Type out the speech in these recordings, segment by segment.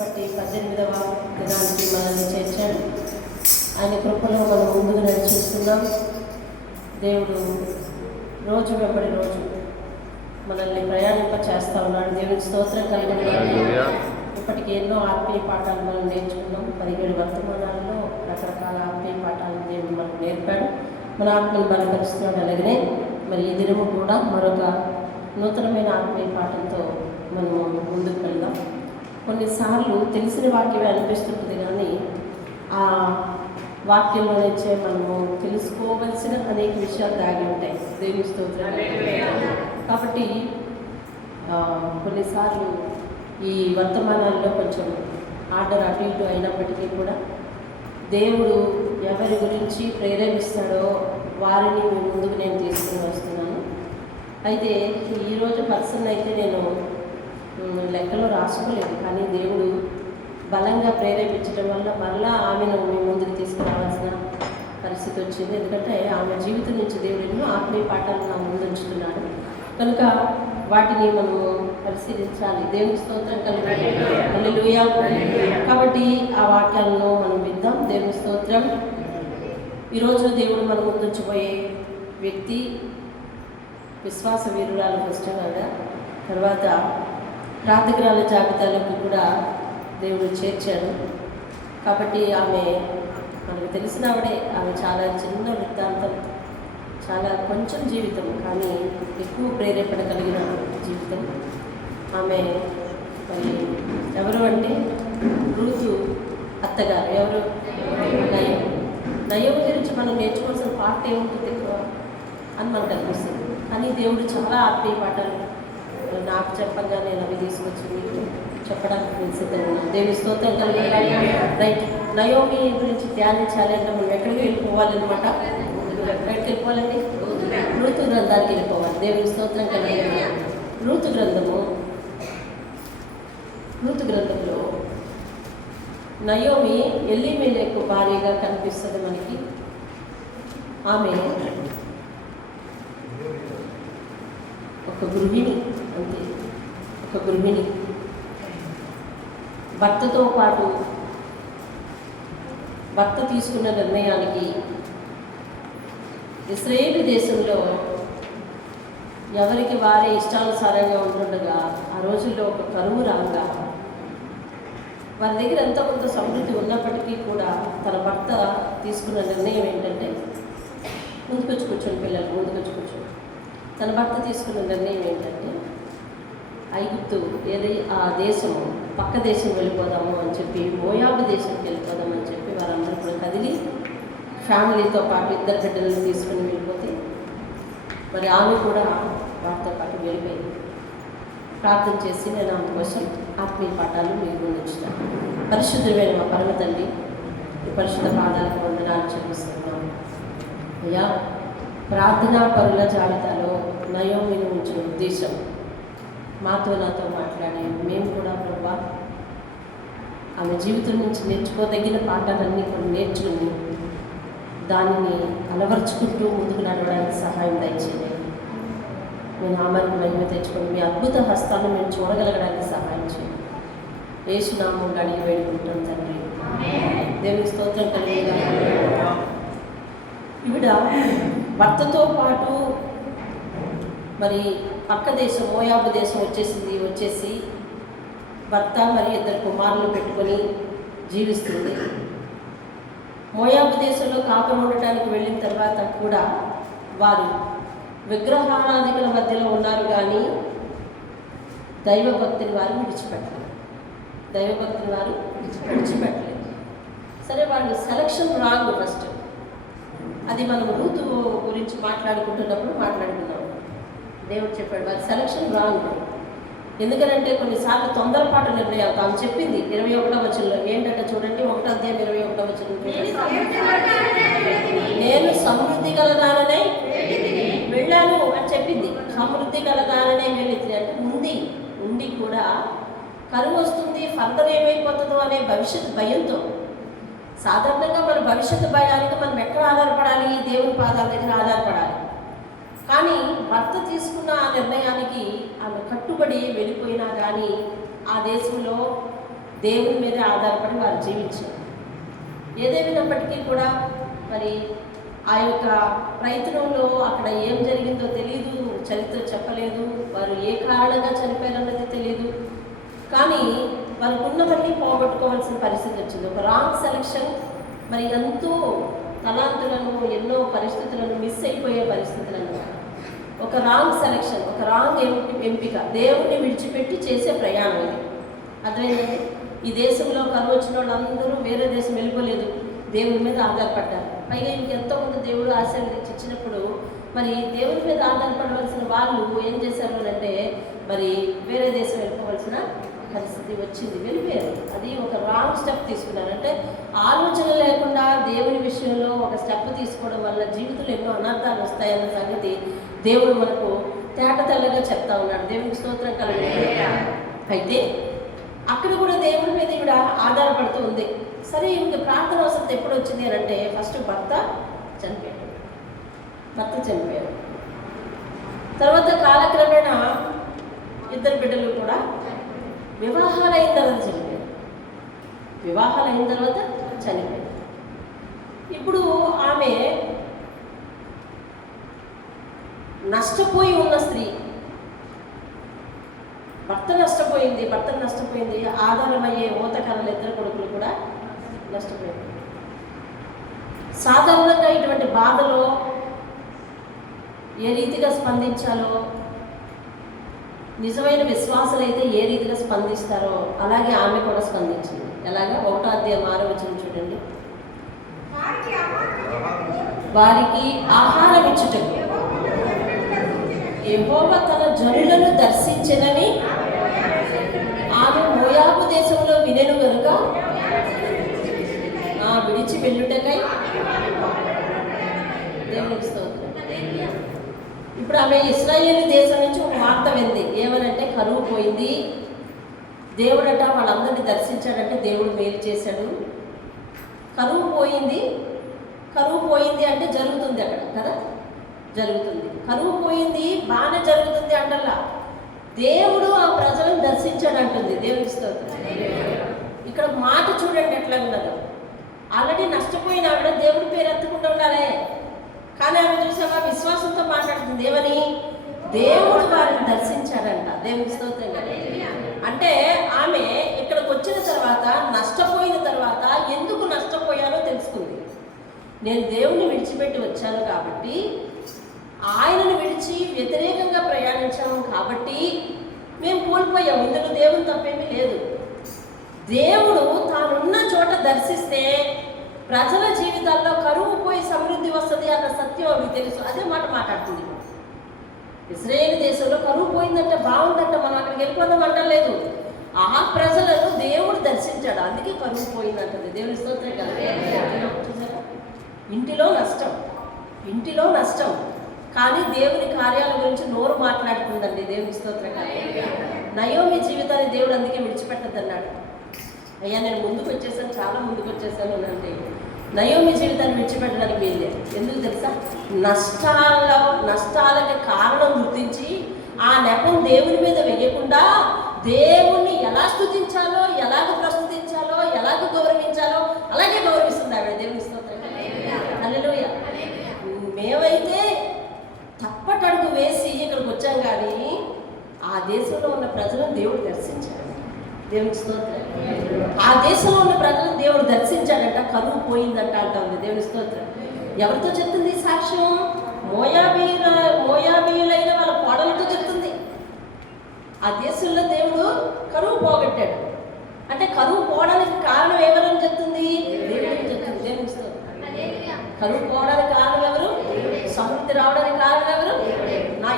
బట్టి 18వ దినానికి మనల్ని చేర్చాడు. ఆయన కృపలో మనం ముందుకు నడిచేస్తున్నాం. దేవుడు రోజు వెంబడి రోజు మనల్ని ప్రయాణింప చేస్తూ ఉన్నాడు. దేవునికి స్తోత్రం కలుగును. ఇప్పటికి ఎన్నో ఆత్మీయ పాఠాలు మనం నేర్చుకున్నాం. 17 వర్తమానాల్లో రకరకాల ఆత్మీయ పాఠాలను దేవుడు మనకు నేర్పాడు. మన ఆత్మను బలపరుస్తున్నాడు. అలాగనే మరి ఈ దినము కూడా మరొక నూతనమైన ఆత్మీయ పాఠంతో మనము ముందుకు వెళ్దాం. కొన్నిసార్లు తెలిసిన వాక్యమే అనిపిస్తుంటుంది, కానీ ఆ వాక్యంలో నుంచే మనము తెలుసుకోవలసిన అనేక విషయాలు దాగి ఉంటాయి. దేవుని స్తోత్రం. కాబట్టి కొన్నిసార్లు ఈ వర్తమానాల్లో కొంచెం ఆర్డర్ అటు ఇటు అయినప్పటికీ కూడా దేవుడు ఎవరి గురించి ప్రేరేపిస్తాడో వారిని మీ ముందుకు నేను తీసుకుని వస్తున్నాను. అయితే ఈరోజు పర్సన్ అయితే నేను లెక్కలో రాసుకోలేదు, కానీ దేవుడు బలంగా ప్రేరేపించడం వల్ల మరలా ఆమెను మీ ముందుకు తీసుకురావాల్సిన పరిస్థితి వచ్చింది. ఎందుకంటే ఆమె జీవితం నుంచి దేవుడు ఎన్నో ఆత్మీయ పాఠాలు నా ముందు ఉంచుతున్నాడు. కనుక వాటిని మనము పరిశీలించాలి. దేవుని స్తోత్రం కలిగి. హల్లెలూయా. కాబట్టి ఆ వాక్యాలను మనం విద్దాం. దేవుని స్తోత్రం. ఈరోజు దేవుడు మన ముందుంచిపోయే వ్యక్తి విశ్వాస వీరురాలు ఫస్ట్ కదా, తర్వాత ప్రార్థకురాల జాబితాలకు కూడా దేవుడు చేర్చాడు. కాబట్టి ఆమె మనకు తెలిసిన ఆమె చాలా చిన్న వృత్తాంతం, చాలా కొంచెం జీవితం, కానీ ఎక్కువ ప్రేరేపణ కలిగిన జీవితం. ఆమె మరి ఎవరు అంటే రూతు అత్తగారు. ఎవరు? నయోమి గురించి మనం నేర్చుకోవాల్సిన పార్ట్ ఏముంటుంది ఎక్కువ అని మనకు అనిపిస్తుంది. కానీ దేవుడు చాలా ఆత్మీయ పాఠాలు నాకు చెప్పగా నేను అవి తీసుకొచ్చి మీకు చెప్పడానికి నేను సిద్ధంగా ఉన్నాను. దేవుని స్తోత్రం కలిగి. రైట్, నయోమి గురించి ధ్యానించాలి అంటే మనం ఎక్కడికి వెళ్ళిపోవాలన్నమాట. ఎక్కడికి వెళ్ళిపోవాలండి? రూతు గ్రంథానికి వెళ్ళిపోవాలి. దేవుని స్తోత్రం కలిగి. రూతు గ్రంథంలో నయోమి ఎలీమెలెకు భార్యగా కనిపిస్తుంది మనకి. ఆమె ఒక గృహిణి, అంతే, ఒక గృహిణి. భర్తతో పాటు భర్త తీసుకున్న నిర్ణయానికి ఇశ్రాయేలు దేశంలో ఎవరికి వారే ఇష్టానుసారంగా ఉంటుండగా ఆ రోజుల్లో ఒక కరువు రాగా వారి దగ్గర ఎంతో కొంత సమృద్ధి ఉన్నప్పటికీ కూడా తన భర్త తీసుకున్న నిర్ణయం ఏంటంటే ముందుకొచ్చి కూర్చొని, పిల్లలు ముందుకొచ్చి కూర్చొని, తన భర్త తీసుకున్న నిర్ణయం ఏంటంటే ఐగుప్తు ఆ దేశము పక్క దేశం వెళ్ళిపోదాము అని చెప్పి, మోయాబు దేశంకి వెళ్ళిపోదామని చెప్పి వారందరూ కూడా కదిలి ఫ్యామిలీతో పాటు 2 బిడ్డలను తీసుకుని వెళ్ళిపోతే మరి ఆమె కూడా వారితో పాటు వెళ్ళిపోయింది. ప్రార్థన చేసి నేను ఆమె కోసం ఆత్మీయ పాఠాలు మీకు ముందుంచుతాను. పరిశుద్ధమైన మా పరమ తండ్రి, ఈ పరిశుద్ధ పాఠాలకు వందనాలు చూపిస్తున్నాను. అయ్యా, ప్రార్థనా పరుల జాబితాలో నయోమిని ఉంచిన ఉద్దేశం నాతో మాట్లాడి మేము కూడా ప్రభా ఆమె జీవితం నుంచి నేర్చుకోదగిన పాఠాలన్నీ కూడా నేర్చుకుని దానిని అలవర్చుకుంటూ ముందుకు నడవడానికి సహాయం దయచేయండి. మీ నామానికి మహిమ తెచ్చుకొని మీ అద్భుత హస్తాన్ని మేము చూడగలగడానికి సహాయం చేయండి. యేసు నామములో అడిగి వేడుకుంటాం తండ్రి. దేవుని స్తోత్రం కలిగి. ఈవిడ భర్తతో పాటు మరి పక్క దేశం మోయాబు దేశం వచ్చేసి భర్త మరి 2 కుమారులు పెట్టుకొని జీవిస్తుంది. మోయాబు దేశంలో కాపురం ఉండటానికి వెళ్ళిన తర్వాత కూడా వారు విగ్రహారాధికుల మధ్యలో ఉన్నారు, కానీ దైవభక్తిని వారు విడిచిపెట్టలేదు. సరే, వాళ్ళు సెలక్షన్ రాంగ్. ఫస్ట్ అది మనం రూతు గురించి మాట్లాడుకుంటున్నాం. దేవుడు చెప్పాడు వారి సెలక్షన్ రాంగ్. ఎందుకనంటే కొన్నిసార్లు తొందరపాటు నిర్ణయాలు ఆమె చెప్పింది 21వ వచనంలో ఏంటంటే చూడండి, 1వ అధ్యాయం 21వ వచనం, నేను సమృద్ధి గలదాననే వెళ్ళాను అని చెప్పింది. సమృద్ధి గలదాననే వెళ్ళింది అంటే ఉండి కూడా కరువు వస్తుంది, ఫర్దర్ ఏమైపోతుందో అనే భవిష్యత్తు భయంతో. సాధారణంగా మన భవిష్యత్తు భయానికి మనం ఎక్కడ ఆధారపడాలి? దేవుని పాదాల దగ్గర ఆధారపడాలి. కానీ భర్త తీసుకున్న ఆ నిర్ణయానికి ఆమె కట్టుబడి వెళ్ళిపోయినా కానీ ఆ దేశంలో దేవుని మీద ఆధారపడి వారు జీవించారు. ఏదేమైనప్పటికీ కూడా మరి ఆ యొక్క ప్రయత్నంలో అక్కడ ఏం జరిగిందో తెలియదు, చరిత్ర చెప్పలేదు, వారు ఏ కారణంగా చనిపోయారన్నది తెలియదు. కానీ వారికి ఉన్నవన్నీ పోగొట్టుకోవాల్సిన పరిస్థితి వచ్చింది. ఒక రాంగ్ సెలక్షన్, మరి ఎంతో తలాంతులను, ఎన్నో పరిస్థితులను మిస్ అయిపోయే పరిస్థితులను, ఒక రాంగ్ సెలక్షన్, ఒక రాంగ్ ఎంపిక, దేవుణ్ణి విడిచిపెట్టి చేసే ప్రయాణం ఇది. అర్థమైందండి? ఈ దేశంలో కరువు వచ్చిన వాళ్ళందరూ వేరే దేశం వెళ్ళిపోలేదు, దేవుని మీద ఆధారపడ్డారు. పైగా ఇంకెంతోమంది దేవుడు ఆశీర్వదించి ఇచ్చినప్పుడు మరి దేవుని మీద ఆధారపడవలసిన వాళ్ళు ఏం చేశారు అంటే మరి వేరే దేశం వెళ్ళిపోవలసిన పరిస్థితి వచ్చింది, వెళ్ళిపోయారు. అది ఒక రాంగ్ స్టెప్ తీసుకున్నారు. అంటే ఆలోచన లేకుండా దేవుని విషయంలో ఒక స్టెప్ తీసుకోవడం వల్ల జీవితంలో ఎన్నో అనర్థాలు వస్తాయన్న సంగతి దేవుడు మనకు తేటతెల్లగా చెప్తా ఉన్నాడు. దేవునికి స్తోత్రం కలుగుతుంది. అయితే అక్కడ కూడా దేవుని మీద ఈవిడ ఆధారపడుతూ ఉంది. సరే, ఇంక ప్రార్థన అవసరం ఎప్పుడు వచ్చింది అని అంటే ఫస్ట్ భర్త చనిపోయాడు. తర్వాత కాలక్రమేణా ఇద్దరు బిడ్డలు కూడా వివాహాలైన తర్వాత చనిపోయారు. ఇప్పుడు ఆమె నష్టపోయి ఉన్న స్త్రీ, భర్తను నష్టపోయింది, ఆధారమయ్యే ఓతకరల ఇద్దరు కొడుకులు కూడా నష్టపోయింది. సాధారణంగా ఇటువంటి బాధలో ఏ రీతిగా స్పందించాలో, నిజమైన విశ్వాసులైతే ఏ రీతిగా స్పందిస్తారో అలాగే ఆమె కూడా స్పందించింది. ఎలాగా? 1వ అధ్యాయం 6వ వచనం చూడండి. వారికి ఆహారం ఇచ్చుటకు యెహోవా తన జనులను దర్శించెనని ఆమె మోయాబు దేశంలో వినెను గనుక విడిచి వెళ్ళుటకై దేవునికి స్తోత్రం. ఇప్పుడు ఆమె ఇశ్రాయేలు దేశం నుంచి ఒక వార్త వింది. ఏమనంటే కరువు పోయింది, దేవుడట వాళ్ళందరినీ దర్శించాడంటే దేవుడు మేలు చేశాడు. కరువు పోయింది అంటే జరుగుతుంది అక్కడ కదా, జరుగుతుంది. కరువు పోయింది బాగానే జరుగుతుంది అంటల్లా, దేవుడు ఆ ప్రజలను దర్శించాడు అంటుంది. దేవునికి స్తోత్రం. ఇక్కడ మాట చూడండి ఎట్లా ఉన్నదో. ఆల్రెడీ నష్టపోయిన ఆవిడ దేవుడి పేరు ఎత్తకుండా ఉండాలి, కానీ ఆమె చూసావా విశ్వాసంతో మాట్లాడుతుంది. ఏమని? దేవుడు వారిని దర్శించాడంట. దేవునికి స్తోత్రం. అంటే ఆమె ఇక్కడికి వచ్చిన తర్వాత, నష్టపోయిన తర్వాత ఎందుకు నష్టపోయానో తెలుసుకుంది. నేను దేవుణ్ణి విడిచిపెట్టి వచ్చాను కాబట్టి, ఆయనను విడిచి వ్యతిరేకంగా ప్రయాణించాము కాబట్టి మేము కోల్పోయాము. ఇందులో దేవుని తప్పేమీ లేదు. దేవుడు తానున్న చోట దర్శిస్తే ప్రజల జీవితాల్లో కరువు పోయి సమృద్ధి వస్తుంది అన్న సత్యం అవి తెలుసు. అదే మాట మాట్లాడుతుంది. ఇశ్రాయేలు దేశంలో కరువు పోయిందంటే బాగుందంట, మనం అక్కడికి వెళ్ళిపోదాం అంటలేదు. ఆ ప్రజలను దేవుడు దర్శించాడు, అందుకే కరువు పోయిందంటుంది. దేవుని స్తోత్రం కదా. ఇంటిలో నష్టం కానీ దేవుని కార్యాల గురించి నోరు మాట్లాడుతుందండి. దేవుని స్తోత్రం కదా. నయోమి జీవితాన్ని దేవుడు అందుకే విడిచిపెట్టద్దన్నాడు. అయ్యా నేను ముందుకు వచ్చేసాను, చాలా ముందుకు వచ్చేసాను అంటే నయోమి జీవితాన్ని విడిచిపెట్టడానికి వీళ్ళే. ఎందుకు తెలుసా? నష్టాలకి కారణం గుర్తించి ఆ నెపం దేవుని మీద వేయకుండా దేవుణ్ణి ఎలా స్తుతించాలో, ఎలాగ ప్రస్తుతించాలో, ఎలాగ గౌరవించాలో అలాగే గౌరవిస్తుంది ఆవిడ. దేవుని స్తోత్రం. హల్లెలూయా. మేమైతే తప్పటడుగు వేసి ఇక్కడికి వచ్చాం, కానీ ఆ దేశంలో ఉన్న ప్రజలను దేవుడు దర్శించాడు. దేవునికి స్తోత్రం. ఆ దేశంలో ఉన్న ప్రజలను దేవుడు దర్శించాడంట, కరువు పోయిందంట అంటుంది. దేవుని స్తోత్రం. ఎవరితో చెప్తుంది సాక్ష్యం? మోయాబీయులైన వాళ్ళ కోడలతో చెప్తుంది. ఆ దేశంలో దేవుడు కరువు పోగొట్టాడు అంటే కరువు పోవడానికి కారణం ఎవరని చెప్తుంది? దేవుడిని చెప్తుంది. దేవునికి స్తోత్రం. కరువు పోవడానికి కారణం ఎవరు? సమృద్ధి రావడానికి కారణం ఎవరు?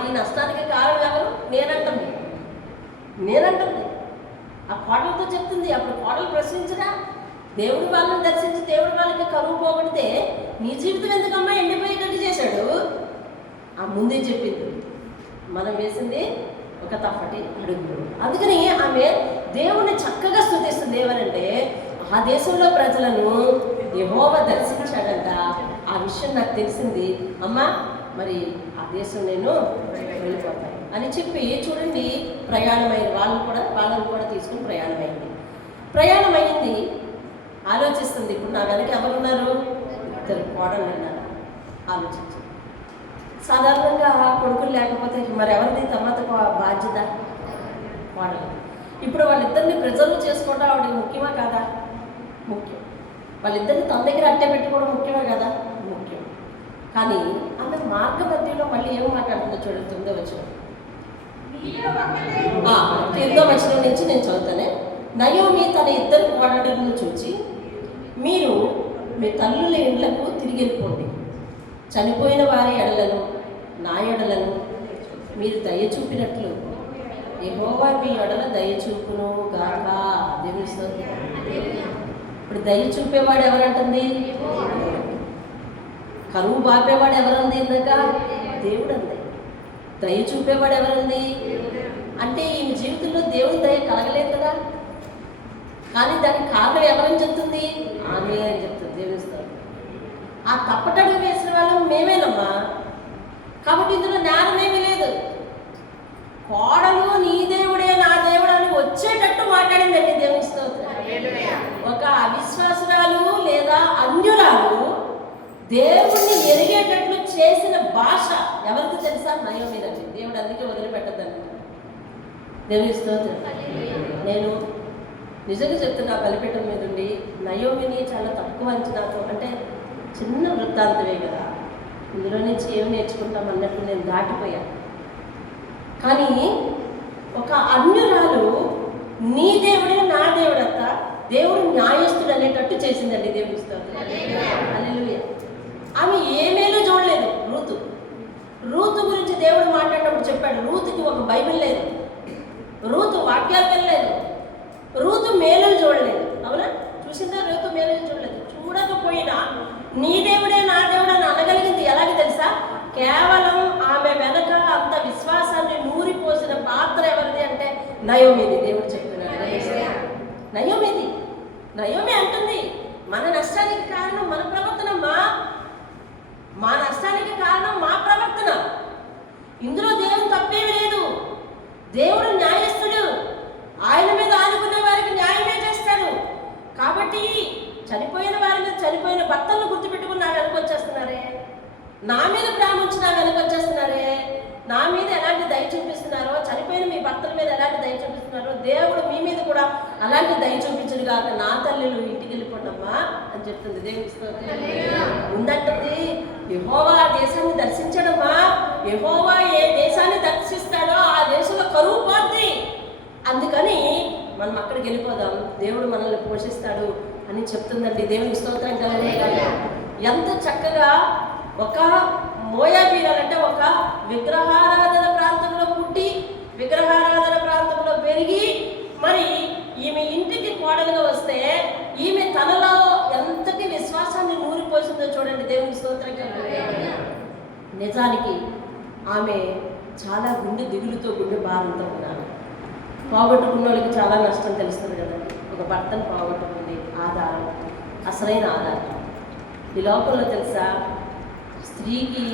ఈ నష్టానికి కారణం ఎవరు? నేనంటుంది. ఆ కోడలతో చెప్తుంది. అప్పుడు కోడలు ప్రశ్నించరా? దేవుడు వాళ్ళని దర్శించి దేవుడు వాళ్ళకి కరువు పోగొడితే నీ జీవితం ఎందుకమ్మా ఎండిపోయేటట్టు చేశాడు? ఆ ముందే చెప్పింది. మనం వేసింది ఒక తప్పటి అడుగు. అందుకని ఆమె దేవుణ్ణి చక్కగా స్తుతిస్తుంది. ఏమనంటే ఆ దేశంలో ప్రజలను యెహోవా దర్శించాడంట. ఆ విషయం నాకు తెలిసింది. అమ్మా మరి ఆ దేశం నేను వెళ్ళిపోతాను అని చెప్పి చూడండి, వాళ్ళని కూడా తీసుకుని ప్రయాణమైంది. ఆలోచిస్తుంది. ఇప్పుడు నా వెనక ఎవరున్నారు? ఇద్దరు కోడలు ఉన్నారు. ఆలోచించు. సాధారణంగా కొడుకులు లేకపోతే మరి ఎవరిది తర్వాత బాధ్యత? కోడలు. ఇప్పుడు వాళ్ళిద్దరిని ప్రిజర్వ్ చేసుకోవడం ఆవిడ ముఖ్యమా కాదా? ముఖ్యం. వాళ్ళిద్దరిని తన దగ్గర అట్టే పెట్టుకోవడం ముఖ్యమే కదా? ముఖ్యం. కానీ ఆమె మార్గ మధ్యలో మళ్ళీ ఏం మాట్లాడుతుందో చూడండి. 9వ వచనం నుంచి నేను చదువుతానే. నయోమి తన ఇద్దరు కోడళ్ళను చూచి, మీరు మీ తల్లుల ఇండ్లకు తిరిగి వెళ్ళిపోండి. చనిపోయిన వారి ఎడలను నా ఎడలను మీరు దయ చూపినట్లు యెహోవా మీ ఎడల దయ చూపును గాక. దేవుని స్తోత్రం. ఇప్పుడు దయ చూపేవాడు ఎవరంటుంది? కరువు బాపేవాడు ఎవరంది? ఇందాక దేవుడు అంది. దయ చూపేవాడు ఎవరంది? అంటే ఈమె జీవితంలో దేవుడి దయ కలగలేదు కదా. కానీ దానికి కారణం ఎవరని చెప్తుంది? ఆమె అని చెప్తుంది. దేవుని స్తోత్రం. ఆ తప్పటడుగు వేసిన వాళ్ళం మేమేనమ్మా. కాబట్టి ఇందులో నేరమేమీ లేదు. కోడలు నీ దేవుడే నా దేవుడు అని వచ్చేటట్టు మాట్లాడిందండి. దేవుని స్తోత్రం. ఒక అవిశ్వాసురాలు లేదా అన్యురాలు దేవుణ్ణి ఎరిగేటట్లు చేసిన భాష ఎవరికి తెలుసా? నయోమిదండి. దేవుడు అందుకే వదిలిపెట్టద్దండి. దేవుని స్తోత్రం. నేను నిజంగా చెప్తున్నా, బలిపీఠం మీద ఉండి నయోమిని చాలా తక్కువ అంచనాతో, అంటే చిన్న వృత్తాంతమే కదా, ఇందులో నుంచి ఏమి నేర్చుకుంటాం అన్నట్టు నేను దాటిపోయాను. కానీ ఒక అన్యురాలు నీ దేవుడే నా దేవుడత్త, దేవుడు న్యాయస్తుడు అనేటట్టు చేసిందండి. దేవుని స్తోత్రం. హల్లెలూయా. ఆమె ఏ మేలు చూడలేదు. రూతు గురించి దేవుడు మాట్లాడినప్పుడు చెప్పాడు, రూతుకి ఒక బైబిల్ లేదు, రూతు వాక్యాలు వెళ్ళలేదు, రూతు మేలులు చూడలేదు. అవునా? చూసిందా? రూతు మేలులు చూడలేదు. చూడకపోయినా నీ దేవుడే నా దేవుడు అని అనగలిగింది. ఎలాగ తెలుసా? కేవలం ఆమె వెనక అంత విశ్వాసాన్ని నూరిపోసిన పాత్ర ఎవరిది అంటే నయోమిది. దేవుడు చెప్తున్నాడు. నయోమి అంటుంది, మన నష్టానికి కారణం మన ప్రవర్తన, మా నష్టానికి కారణం మా ప్రవర్తన. ఇందులో దేవుడు తప్పేమీ లేదు. దేవుడు న్యాయస్తుడు. ఆయన మీద ఆనుకునే వారికి న్యాయమే చేస్తాడు. కాబట్టి చనిపోయిన వారి మీద చనిపోయిన భర్తలను గుర్తుపెట్టుకుని నా వెనక వచ్చేస్తున్నారే, నా మీద ప్రేమ ఉంచి నా వెనక వచ్చేస్తున్నారే, నా మీద ఎలాంటి దయ చూపిస్తున్నారో, చనిపోయిన మీ భర్తల మీద ఎలాంటి దయ చూపిస్తున్నారో దేవుడు మీ మీద కూడా అలాంటి దయ చూపించడు కాక నా తల్లిలు ఇంటికి వెళ్ళిపోండమ్మా అని చెప్తుంది. దేవుని స్తోత్రం. ఉందంటుంది, యెహోవా దేశాన్ని దర్శించడమ్మా. యెహోవా ఏ దేశాన్ని దర్శిస్తాడో ఆ దేశంలో కరువు పోద్ది. అందుకని మనం అక్కడికి వెళ్ళిపోదాం, దేవుడు మనల్ని పోషిస్తాడు అని చెప్తుందండి. దేవుని స్తోత్రం కలుగుతుంది. ఎంత చక్కగా ఒక మోయాబీరాలంటే ఒక విగ్రహారాధన ప్రాంతంలో పుట్టి విగ్రహారాధన ప్రాంతంలో పెరిగి మరి ఈమె ఇంటికి కోడలుగా వస్తే ఈమె తనలో ఎంతటి విశ్వాసాన్ని నూరిపోసిందో చూడండి. దేవుని స్తోత్రం. నిజానికి ఆమె చాలా గుండె దిగులుతో, గుండె భారంతో ఉన్నారు. పోగొట్టుకున్న వాళ్ళకి చాలా నష్టం తెలుస్తుంది కదండి. ఒక భర్తను పోగొట్టుకుంది, ఆధారం, అసలైన ఆధారం. ఈ లోకంలో తెలుసా, స్త్రీకి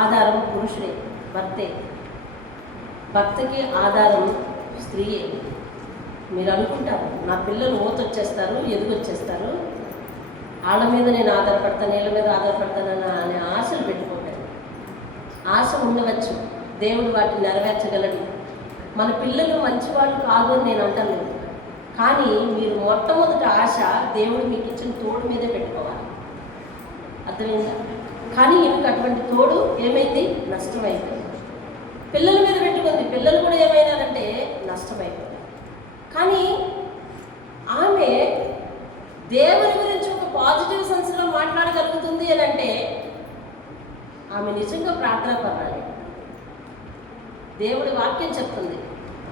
ఆధారం పురుషుడే, భర్తే. భర్తకి ఆధారం స్త్రీయే. మీరు అనుకుంటారు, నా పిల్లలు ఓతొచ్చేస్తారు, ఎదుగొచ్చేస్తారు, వాళ్ళ మీద నేను ఆధారపడతాను, వీళ్ళ మీద ఆధారపడతానని అనే ఆశలు పెట్టుకోకండి. ఆశ ఉండవచ్చు, దేవుడు వాటిని నెరవేర్చగలడు. మన పిల్లలు మంచివాళ్ళు కాదు అని నేను అంటలేదు. కానీ మీరు మొట్టమొదటి ఆశ దేవుడు మీకు ఇచ్చిన తోడు మీదే పెట్టుకోవాలి. అర్థమైందా? కానీ ఈమెకు అటువంటి తోడు ఏమైంది? నష్టమైపోయింది. పిల్లల మీద పెట్టుకుంది, పిల్లలు కూడా ఏమైనారంటే నష్టమైపోయింది. కానీ ఆమె దేవుని గురించి ఒక పాజిటివ్ సెన్స్లో మాట్లాడగలుగుతుంది అని అంటే ఆమె నిజంగా ప్రార్థన పరాలి. దేవుడి వాక్యం చెప్తుంది,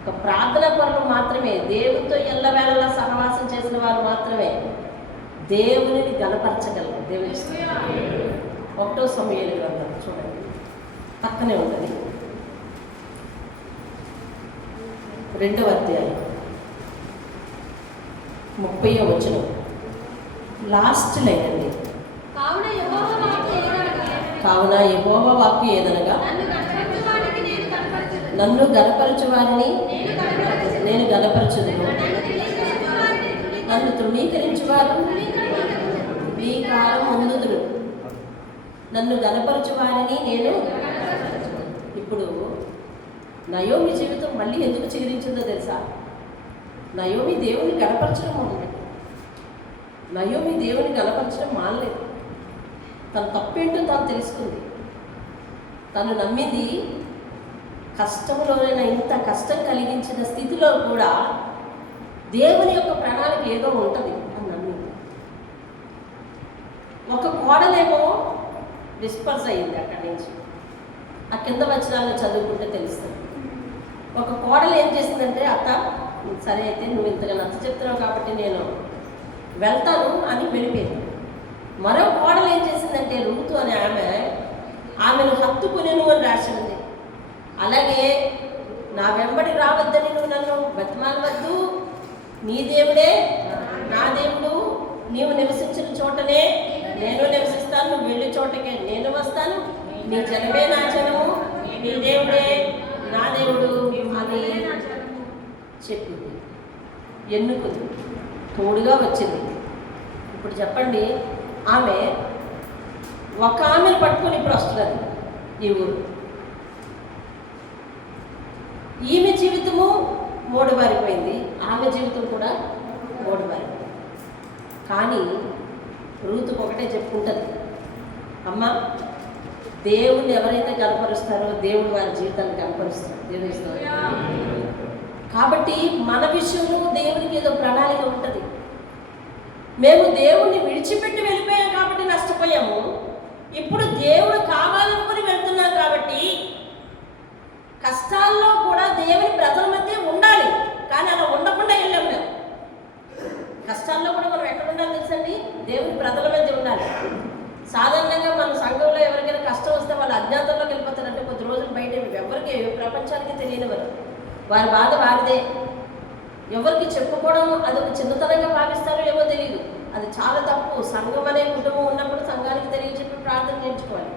ఒక ప్రార్థన పరులు మాత్రమే, దేవునితో ఎల్లవేళలా సహవాసం చేసిన వారు మాత్రమే దేవునిని గణపరచగలరు. దేవుని 1 సమూయేలు గ్రంథం చూడండి, పక్కనే ఉంటుంది, 2వ అధ్యాయం 30వ వచనం లాస్ట్ లైన్ అండి. కావున యెహోవా వాక్కు ఏదనగా, నన్ను గణపరచు వారిని నేను గణపరచుదును, నన్ను తృణీకరించువారు ధృవీకారం పొందుదురు, నన్ను గనపరచు వారిని నేను. ఇప్పుడు నయోమి జీవితం మళ్ళీ ఎందుకు చిగురించిందో తెలుసా? నయోమి దేవుని గనపరచడం మొదలుపెట్టింది. నయోమి దేవుని గనపరచడం మానలేదు. తన తప్పేంటో తాను తెలుసుకుంది. తను నమ్మింది కష్టంలోనైనా, ఇంత కష్టం కలిగించిన స్థితిలో కూడా దేవుని యొక్క ప్రణాళిక ఏదో ఉంటుంది అని నమ్మింది. ఒక కోడలేమో డిస్పర్స్ అయ్యింది అక్కడి నుంచి. ఆ కింద వచనాలను చదువుకుంటే తెలుస్తుంది. ఒక కోడలు ఏం చేసిందంటే, అత్త సరే అయితే నువ్వు ఇంతగా నచ్చ చెప్తున్నావు కాబట్టి నేను వెళ్తాను అని వెళ్ళిపోయింది. మరో కోడలు ఏం చేసిందంటే, రూతు అనే ఆమెను హత్తుకునేను అని రాసింది. అలాగే నా వెంబడి రావద్దని నువ్వు నన్ను బతిమాలవద్దు, నీ దేవుడే నా దేవుడు, నీవు నివసించిన చోటనే నేను నివసిస్తాను, నువ్వు వెళ్ళే చోటకే నేను వస్తాను, నీ జనమే నా జనము, నీ దేవుడే నా దేవుడు అని చెప్పింది. ఎన్నుకుంది, తోడుగా వచ్చింది. ఇప్పుడు చెప్పండి, ఆమె ఒక ఆమెను పట్టుకొని ఇప్పుడు వస్తున్నది ఈ ఊరు. ఈమె జీవితము మూడబారిపోయింది, ఆమె జీవితం కూడా మూడబారిపోయింది. కానీ రూతు ఒకటే చెప్పుకుంటుంది, అమ్మ దేవుణ్ణి ఎవరైతే కనపరుస్తారో దేవుడు వారి జీవితాన్ని కనపరుస్తారు. దేవుడు కాబట్టి మన విషయంలో దేవునికి ఏదో ప్రణాళిక ఉంటుంది. మేము దేవుణ్ణి విడిచిపెట్టి వెళ్ళిపోయాం కాబట్టి నష్టపోయాము. ఇప్పుడు దేవుడు కావాలనుకుని వెళ్తున్నాం కాబట్టి కష్టాల్లో కూడా దేవుని ప్రజల మధ్య ఉండాలి. కానీ అలా ఉండకుండా వెళ్ళాము మేము. కష్టాల్లో కూడా మనం ఎక్కడ ఉండాలి తెలుసండి? దేవుని ప్రజల మధ్య ఉండాలి. సాధారణంగా మన సంఘంలో ఎవరికైనా కష్టం వస్తే వాళ్ళు అజ్ఞాతంలోకి వెళ్ళిపోతారంటే కొద్ది రోజులు బయట ఎవరికి ప్రపంచానికి తెలియనివారు. వారి బాధ వారిదే. ఎవరికి చెప్పుకోవడం అది ఒక చిన్నతనంగా భావిస్తారో ఏమో తెలియదు. అది చాలా తప్పు. సంఘం అనే కుటుంబం ఉన్నప్పుడు సంఘానికి తెలియజెప్పి ప్రార్థన చేయించుకోవాలి.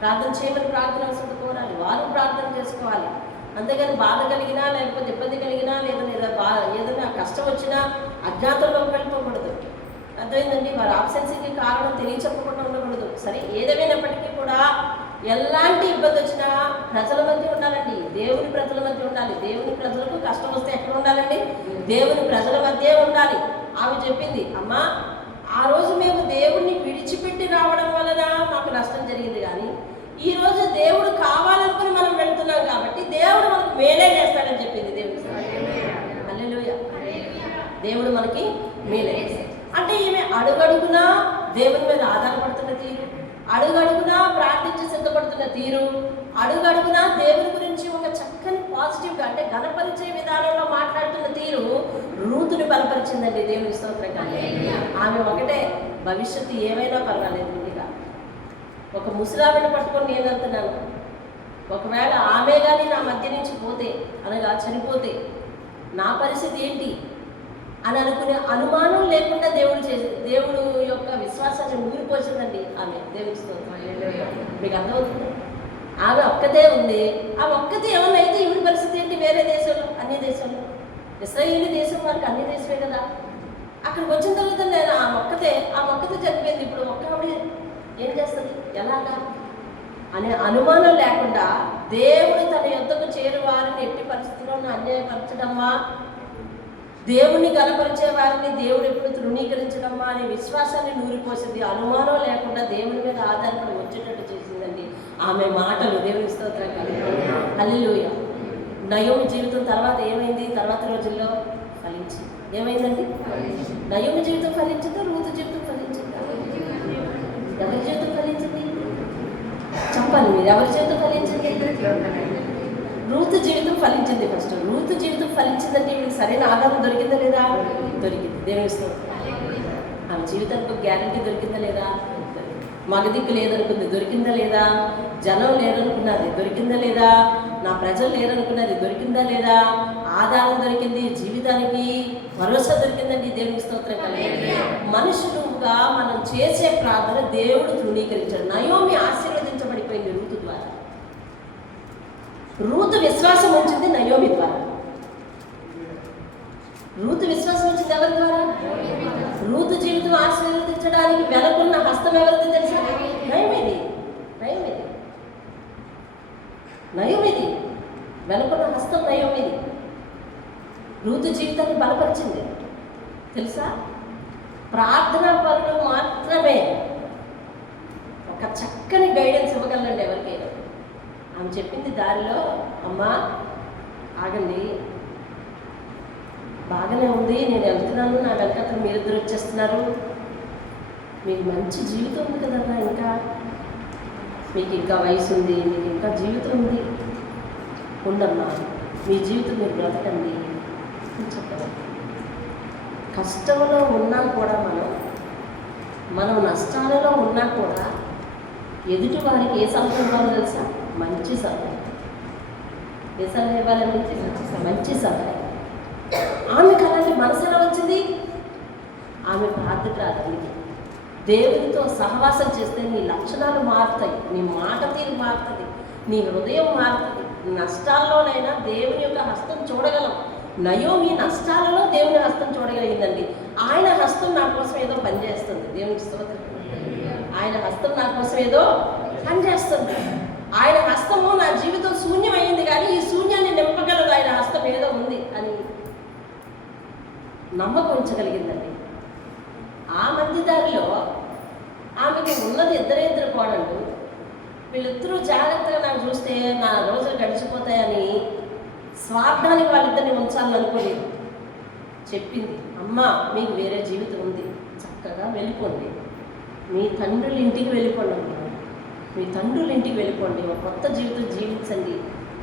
ప్రార్థన చేయమని ప్రార్థన అవసరం కోరాలి, వారు ప్రార్థన చేసుకోవాలి. అంతేగాని బాధ కలిగినా లేకపోతే ఇబ్బంది కలిగినా ఏదైనా కష్టం వచ్చినా అజ్ఞాతంలోకి వెళ్ళిపోకూడదు. అర్థమైందండి? వారి ఆబ్సెన్సీకి కారణం తెలియచెప్పకుండా ఉండకూడదు. సరే, ఏదేమైనప్పటికీ కూడా ఎలాంటి ఇబ్బంది వచ్చినా ప్రజల మధ్య ఉండాలండి. దేవుని ప్రజల మధ్య ఉండాలి. దేవుని ప్రజలకు కష్టం వస్తే ఎక్కడ ఉండాలండి? దేవుని ప్రజల మధ్య ఉండాలి. ఆమె చెప్పింది, అమ్మా ఆ రోజు మేము దేవుణ్ణి విడిచిపెట్టి రావడం వలన మాకు నష్టం జరిగింది, కానీ ఈరోజు దేవుడు కావాలనుకుని మనం వెళ్తున్నాం కాబట్టి దేవుడు మనకు మేలే చేస్తాడని చెప్పింది. దేవుడు హల్లెలూయా. దేవుడు మనకి మేలే. అంటే ఈమె అడుగడుగునా దేవుని మీద ఆధారపడుతున్న తీరు, అడుగడుగునా ప్రార్థించి సిద్ధపడుతున్న తీరు, అడుగడుగునా దేవుని గురించి ఒక చక్కని పాజిటివ్గా అంటే ఘనపరిచే విధానంలో మాట్లాడుతున్న తీరు రూతుని బలపరిచిందండి. దేవుని స్తోత్రం. కానీ ఆమె ఒకటే, భవిష్యత్తు ఏమైనా పర్వాలేదు, ఇంటిగా ఒక ముసలావిని పట్టుకొని నేను వెళ్తున్నాను, ఒకవేళ ఆమె కానీ నా మధ్య నుంచి పోతే అనగా చనిపోతే నా పరిస్థితి ఏంటి అని అనుకునే అనుమానం లేకుండా దేవుడు యొక్క విశ్వాసాన్ని ఊరిపోసిందండి ఆమె. దేవుని స్తోత్రం. మీకు అర్థమవుతుంది? ఆమె ఒక్కతే ఉంది. ఆ ఒక్కతే ఏమన్నా అయితే ఈవిడ పరిస్థితి ఏంటి? వేరే దేశంలో, అన్ని దేశంలో, ఇశ్రాయేలు దేశం వారికి అన్ని దేశమే కదా. అక్కడికి వచ్చిన తర్వాత నేను ఆ మొక్కతే చనిపోయింది. ఇప్పుడు ఒక్క ఆవిడ ఏం చేస్తుంది, ఎలాగా అనే అనుమానం లేకుండా దేవుడు తన యొద్దకు చేరువారిని ఎట్టి పరిస్థితుల్లో అన్యాయపరచడమ్మా, దేవుణ్ణి కనపరిచే వారిని దేవుడు ఎప్పుడు తృణీకరించడమ్మా అనే విశ్వాసాన్ని నూరిపోసింది. అనుమానం లేకుండా దేవుని మీద ఆధారపడి వచ్చేటట్టు చేసిందండి ఆమె మాటలు. దేవుని స్తోత్రం. హల్లెలూయా. నయోమి జీవితం తర్వాత ఏమైంది? తర్వాత రోజుల్లో ఫలించింది. ఏమైందండి? నయోమి జీవితం ఫలించిందా? రూతు జీవితం ఫలించిందా? ఎవరి జీవితం ఫలించింది చెప్పాలి మీరు. ఎవరి జీవితం ఫలించింది? రూతు జీవితం ఫలించింది. ఫస్ట్ రూతు జీవితం ఫలించిందంటే వీడికి సరైన ఆధారం దొరికిందా లేదా? దొరికింది. దేవుని స్తోత్రం. ఆమె జీవితానికి గ్యారంటీ దొరికిందా లేదా? మగదిక్కు లేదనుకుంది, దొరికిందా లేదా? జనం లేరనుకున్నది, దొరికిందా లేదా? నా ప్రజలు లేరనుకున్నది, దొరికిందా లేదా? ఆధారం దొరికింది, జీవితానికి భరోసా దొరికిందండి. దేవుని స్తోత్రం. మనుషులుగా మనం చేసే ప్రార్థన దేవుడు తృణీకరించాడు. నయోమి ఆశీర్వదించబడిపోయింది రూతు ద్వారా. రూతు విశ్వాసం ఉంచింది నయోమి ద్వారా. రూతు విశ్వాసం ఉంచింది ఎవరి ద్వారా? గనపరచడానికి వెనకున్న హస్తం ఎవరిది తెలుసా? నయోమిది. నయోమిది నయోమిది వెనకున్న హస్తం నయోమిది రూతు జీవితాన్ని బలపరిచింది తెలుసా? ప్రార్థనా పరులు మాత్రమే ఒక చక్కని గైడెన్స్ ఇవ్వగలండి ఎవరికైనా. ఆమె చెప్పింది దారిలో, అమ్మా ఆగండి, బాగానే ఉంది, నేను వెళ్తున్నాను, నా వెనకాల మీరిద్దరు వచ్చేస్తున్నారు, మీకు మంచి జీవితం ఉంది కదన్నా, ఇంకా మీకు ఇంకా వయసు ఉంది, మీకు ఇంకా జీవితం ఉంది, ఉండమ్మా, మీ జీవితం మీరు బ్రతకండి అని చెప్పారు. కష్టంలో ఉన్నా కూడా మనం నష్టాలలో ఉన్నా కూడా ఎదుటి వారికి ఏ సలహా ఇవ్వాలో తెలుసా? మంచి సలహా. ఏ సలహా ఇవ్వాలని? మంచి సలహా. ఆమెకు అలాంటి మనసు ఎలా వచ్చింది? ఆమె ప్రార్థికురాలికి దేవునితో సహవాసం చేస్తే నీ లక్షణాలు మారుతాయి, నీ మాట తీరు మారుతుంది, నీ హృదయం మారుతుంది. నష్టాల్లోనైనా దేవుని యొక్క హస్తం చూడగలం. నయోమి నష్టాలలో దేవుని హస్తం చూడగలిగిందండి. ఆయన హస్తం నా కోసం ఏదో పనిచేస్తుంది. దేవునికి స్తోత్రం. ఆయన హస్తం నా కోసం ఏదో పనిచేస్తుంది. ఆయన హస్తము నా జీవితం శూన్యమైంది, కానీ ఈ శూన్యాన్ని నింపగలదు ఆయన హస్తం ఏదో ఉంది అని నమ్మకం ఉంచగలిగిందండి. ఆ మధ్య దారిలో ఆమెకి ఉన్నది ఇద్దరు కోడళ్ళు. వీళ్ళిద్దరూ జాగ్రత్తగా నాకు చూస్తే నా రోజులు గడిచిపోతాయని స్వార్థానికి వాళ్ళిద్దరిని ఉంచాలని అనుకోలేదు. చెప్పింది, అమ్మా మీకు వేరే జీవితం ఉంది, చక్కగా వెళ్ళిపోండి, మీ తండ్రుల ఇంటికి వెళ్ళిపోండి అమ్మా, మీ తండ్రుల ఇంటికి వెళ్ళిపోండి, ఒక కొత్త జీవితం జీవించండి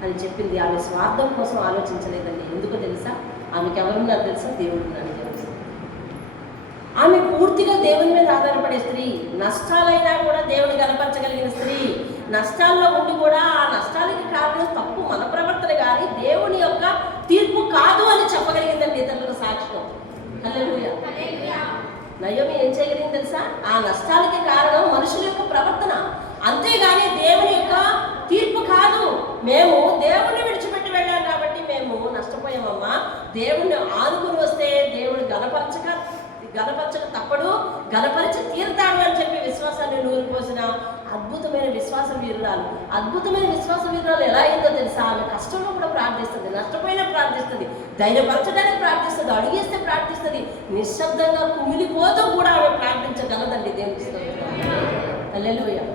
అని చెప్పింది. ఆమె స్వార్థం కోసం ఆలోచించలేదండి. ఎందుకో తెలుసా? ఆమెకి ఎవరున్నారు తెలుసా? దేవుడు ఉన్నాడు తెలుసా. ఆమె పూర్తిగా దేవుని మీద ఆధారపడే స్త్రీ, నష్టాలైనా కూడా దేవుని కనపరచగలిగిన స్త్రీ, నష్టాల్లో ఉండి కూడా ఆ నష్టాలకి కారణం తప్పు మన ప్రవర్తన కానీ దేవుని యొక్క తీర్పు కాదు అని చెప్పగలిగిందండి ఇతరులకు సాక్ష్యం. హల్లెలూయా. నయోమి ఏం చేయగలిగింది తెలుసా? ఆ నష్టాలకి కారణం మనుషుల యొక్క ప్రవర్తన, అంతేగాని దేవుని యొక్క తీర్పు కాదు. మేము దేవుణ్ణి విడిచిపెట్టి వెళ్ళాం కాబట్టి మేము నష్టపోయామమ్మా. దేవుణ్ణి ఆనుకుని వస్తే దేవుడు గణపరచక తప్పడు, గణపరిచి తీరుతాడు అని చెప్పి విశ్వాసాన్ని నూరిపోసిన అద్భుతమైన విశ్వాస వీరురాలు. అద్భుతమైన విశ్వాస వీరురాలు ఎలా అయిందో తెలుసా? ఆమె కష్టంలో కూడా ప్రార్థిస్తుంది, నష్టపోయినా ప్రార్థిస్తుంది, ధైర్యపరచడానికి ప్రార్థిస్తుంది, అడిగేస్తే ప్రార్థిస్తుంది, నిశ్శబ్దంగా కుమిలిపోతూ కూడా ఆమె ప్రార్థించగలదండి. దేవునికి స్తోత్రం. హల్లెలూయా.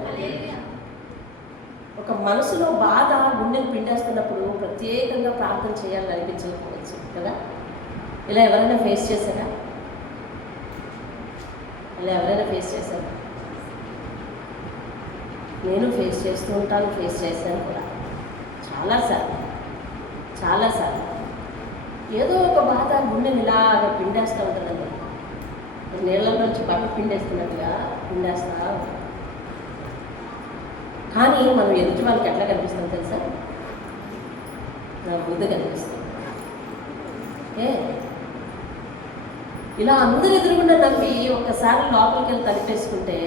ఒక మనసులో బాధ గుండెలు పిండేస్తున్నప్పుడు ప్రత్యేకంగా ప్రార్థన చేయాలని అనిపించకపోవచ్చు కదా. ఇలా ఎవరైనా ఫేస్ చేశారా? ఇలా ఎవరైనా ఫేస్ చేశారా? నేను ఫేస్ చేస్తూ ఉంటాను, ఫేస్ చేశాను కూడా చాలాసార్లు. ఏదో ఒక బాధ గుండెని ఇలాగ పిండేస్తూ ఉంటుందండి. నీళ్ళ నుంచి బట్ట పిండేస్తున్నట్టుగా పిండేస్తా. కానీ మనం ఎదుటి వాళ్ళకి ఎట్లా కనిపిస్తాం తెలుసా? నా బుద్ధి కనిపిస్తుంది. ఇలా అందరూ ఎదురుగుండా నవ్వి ఒక్కసారి లోపలికి వెళ్ళి తలిపేసుకుంటే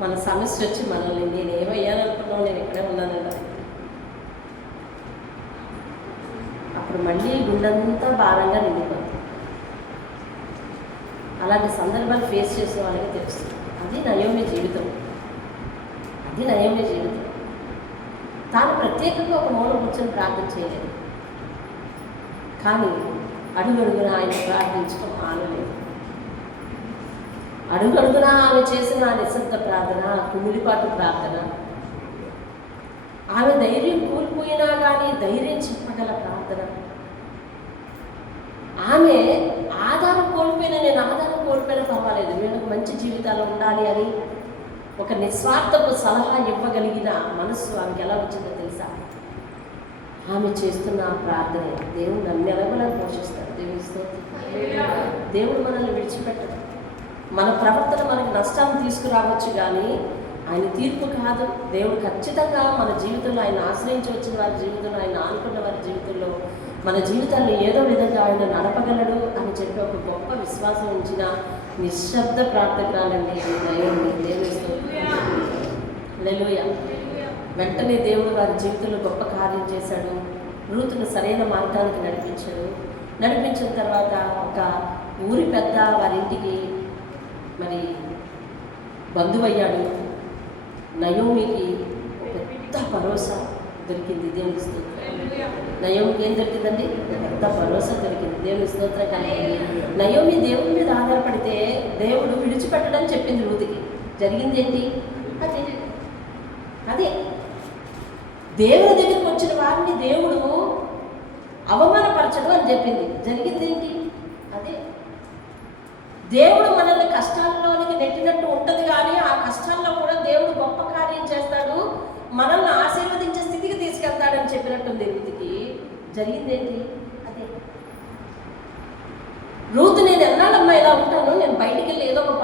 మన సమస్య వచ్చి మనల్ని నేను ఏమయ్యాననుకున్నావు, నేను ఇక్కడే ఉన్నాను, అప్పుడు మళ్ళీ గుండెంతా భారంగా నిండిపోతుంది. అలాంటి సందర్భాలు ఫేస్ చేసే వాళ్ళకి తెలుస్తుంది. అది నయోమి జీవితం. తాను ప్రత్యేకంగా ఒక మూల కూర్చొని ప్రార్థన చేయలేదు, కానీ అడుగడుగునా ఆయన ప్రార్థించడం ఆనలేదు. అడుగడుగునా ఆమె చేసిన నిశ్శబ్ద ప్రార్థన, కుమిలిపాటు ప్రార్థన, ఆమె ధైర్యం కోల్పోయినా కానీ ధైర్యం చెప్పగల ప్రార్థన, ఆమె ఆధారం కోల్పోయినా నేను ఆధారం కోల్పోయినా పర్వాలేదు, నేను మంచి జీవితాలు ఉండాలి అని ఒక నిస్వార్థపు సలహా ఇవ్వగలిగిన మనస్సు ఆమెకి ఎలా వచ్చిందో తెలుసా? ఆమె చేస్తున్న ఆ ప్రార్థనే దేవుడు నన్ను ఎలాగోలను పోషిస్తాడు. దేవుడు మనల్ని విడిచిపెట్టడు. మన ప్రవర్తన మనకి నష్టాన్ని తీసుకురావచ్చు, కానీ ఆయన తీర్పు కాదు. దేవుడు ఖచ్చితంగా మన జీవితంలో ఆయన ఆశ్రయించి వచ్చిన వారి జీవితంలో, ఆయన ఆనుకున్న వారి జీవితంలో మన జీవితాన్ని ఏదో విధంగా ఆయన నడపగలడు అని చెప్పి ఒక గొప్ప విశ్వాసం ఉంచిన నిశ్శబ్ద ప్రార్థకురాలండి నయోమి. దేవుని స్తోత్రం. హల్లెలూయా. వెంటనే దేవుడు వారి జీవితంలో గొప్ప కార్యం చేశాడు. రూతును సరైన మార్గానికి నడిపించిన తర్వాత ఒక ఊరి పెద్ద వారింటికి మరి బంధువయ్యాడు. నయోమికి పెద్ద భరోసా దొరికింది. దేవుని స్తోత్రం. నయోమికి ఏం దొరికిందండి? పెద్ద భరోసా దొరికింది. దేవుని స్తోత్రం. కానీ నయోమి దేవుని మీద ఆధారపడితే దేవుడు విడిచిపెట్టడం చెప్పింది రూతుకి. జరిగింది ఏంటి? అదే దేవుని దగ్గరికి వచ్చిన వారిని దేవుడు అవమానపరచడు అని చెప్పింది. జరిగింది ఏంటి? అదే దేవుడు మనల్ని కష్టాల్లోనికి నెట్టినట్టు ఉంటుంది, కానీ ఆ కష్టాల్లో కూడా దేవుడు గొప్ప కార్యం చేస్తాడు, మనల్ని ఆశీర్వదించే స్థితికి తీసుకెళ్తాడని చెప్పినట్టుంది రూతుకి. జరిగిందేంటి? అదే రూతు నేను ఎన్నాళ్ళమ్మా ఇలా ఉంటాను, నేను బయటికి వెళ్ళి ఏదో ఒక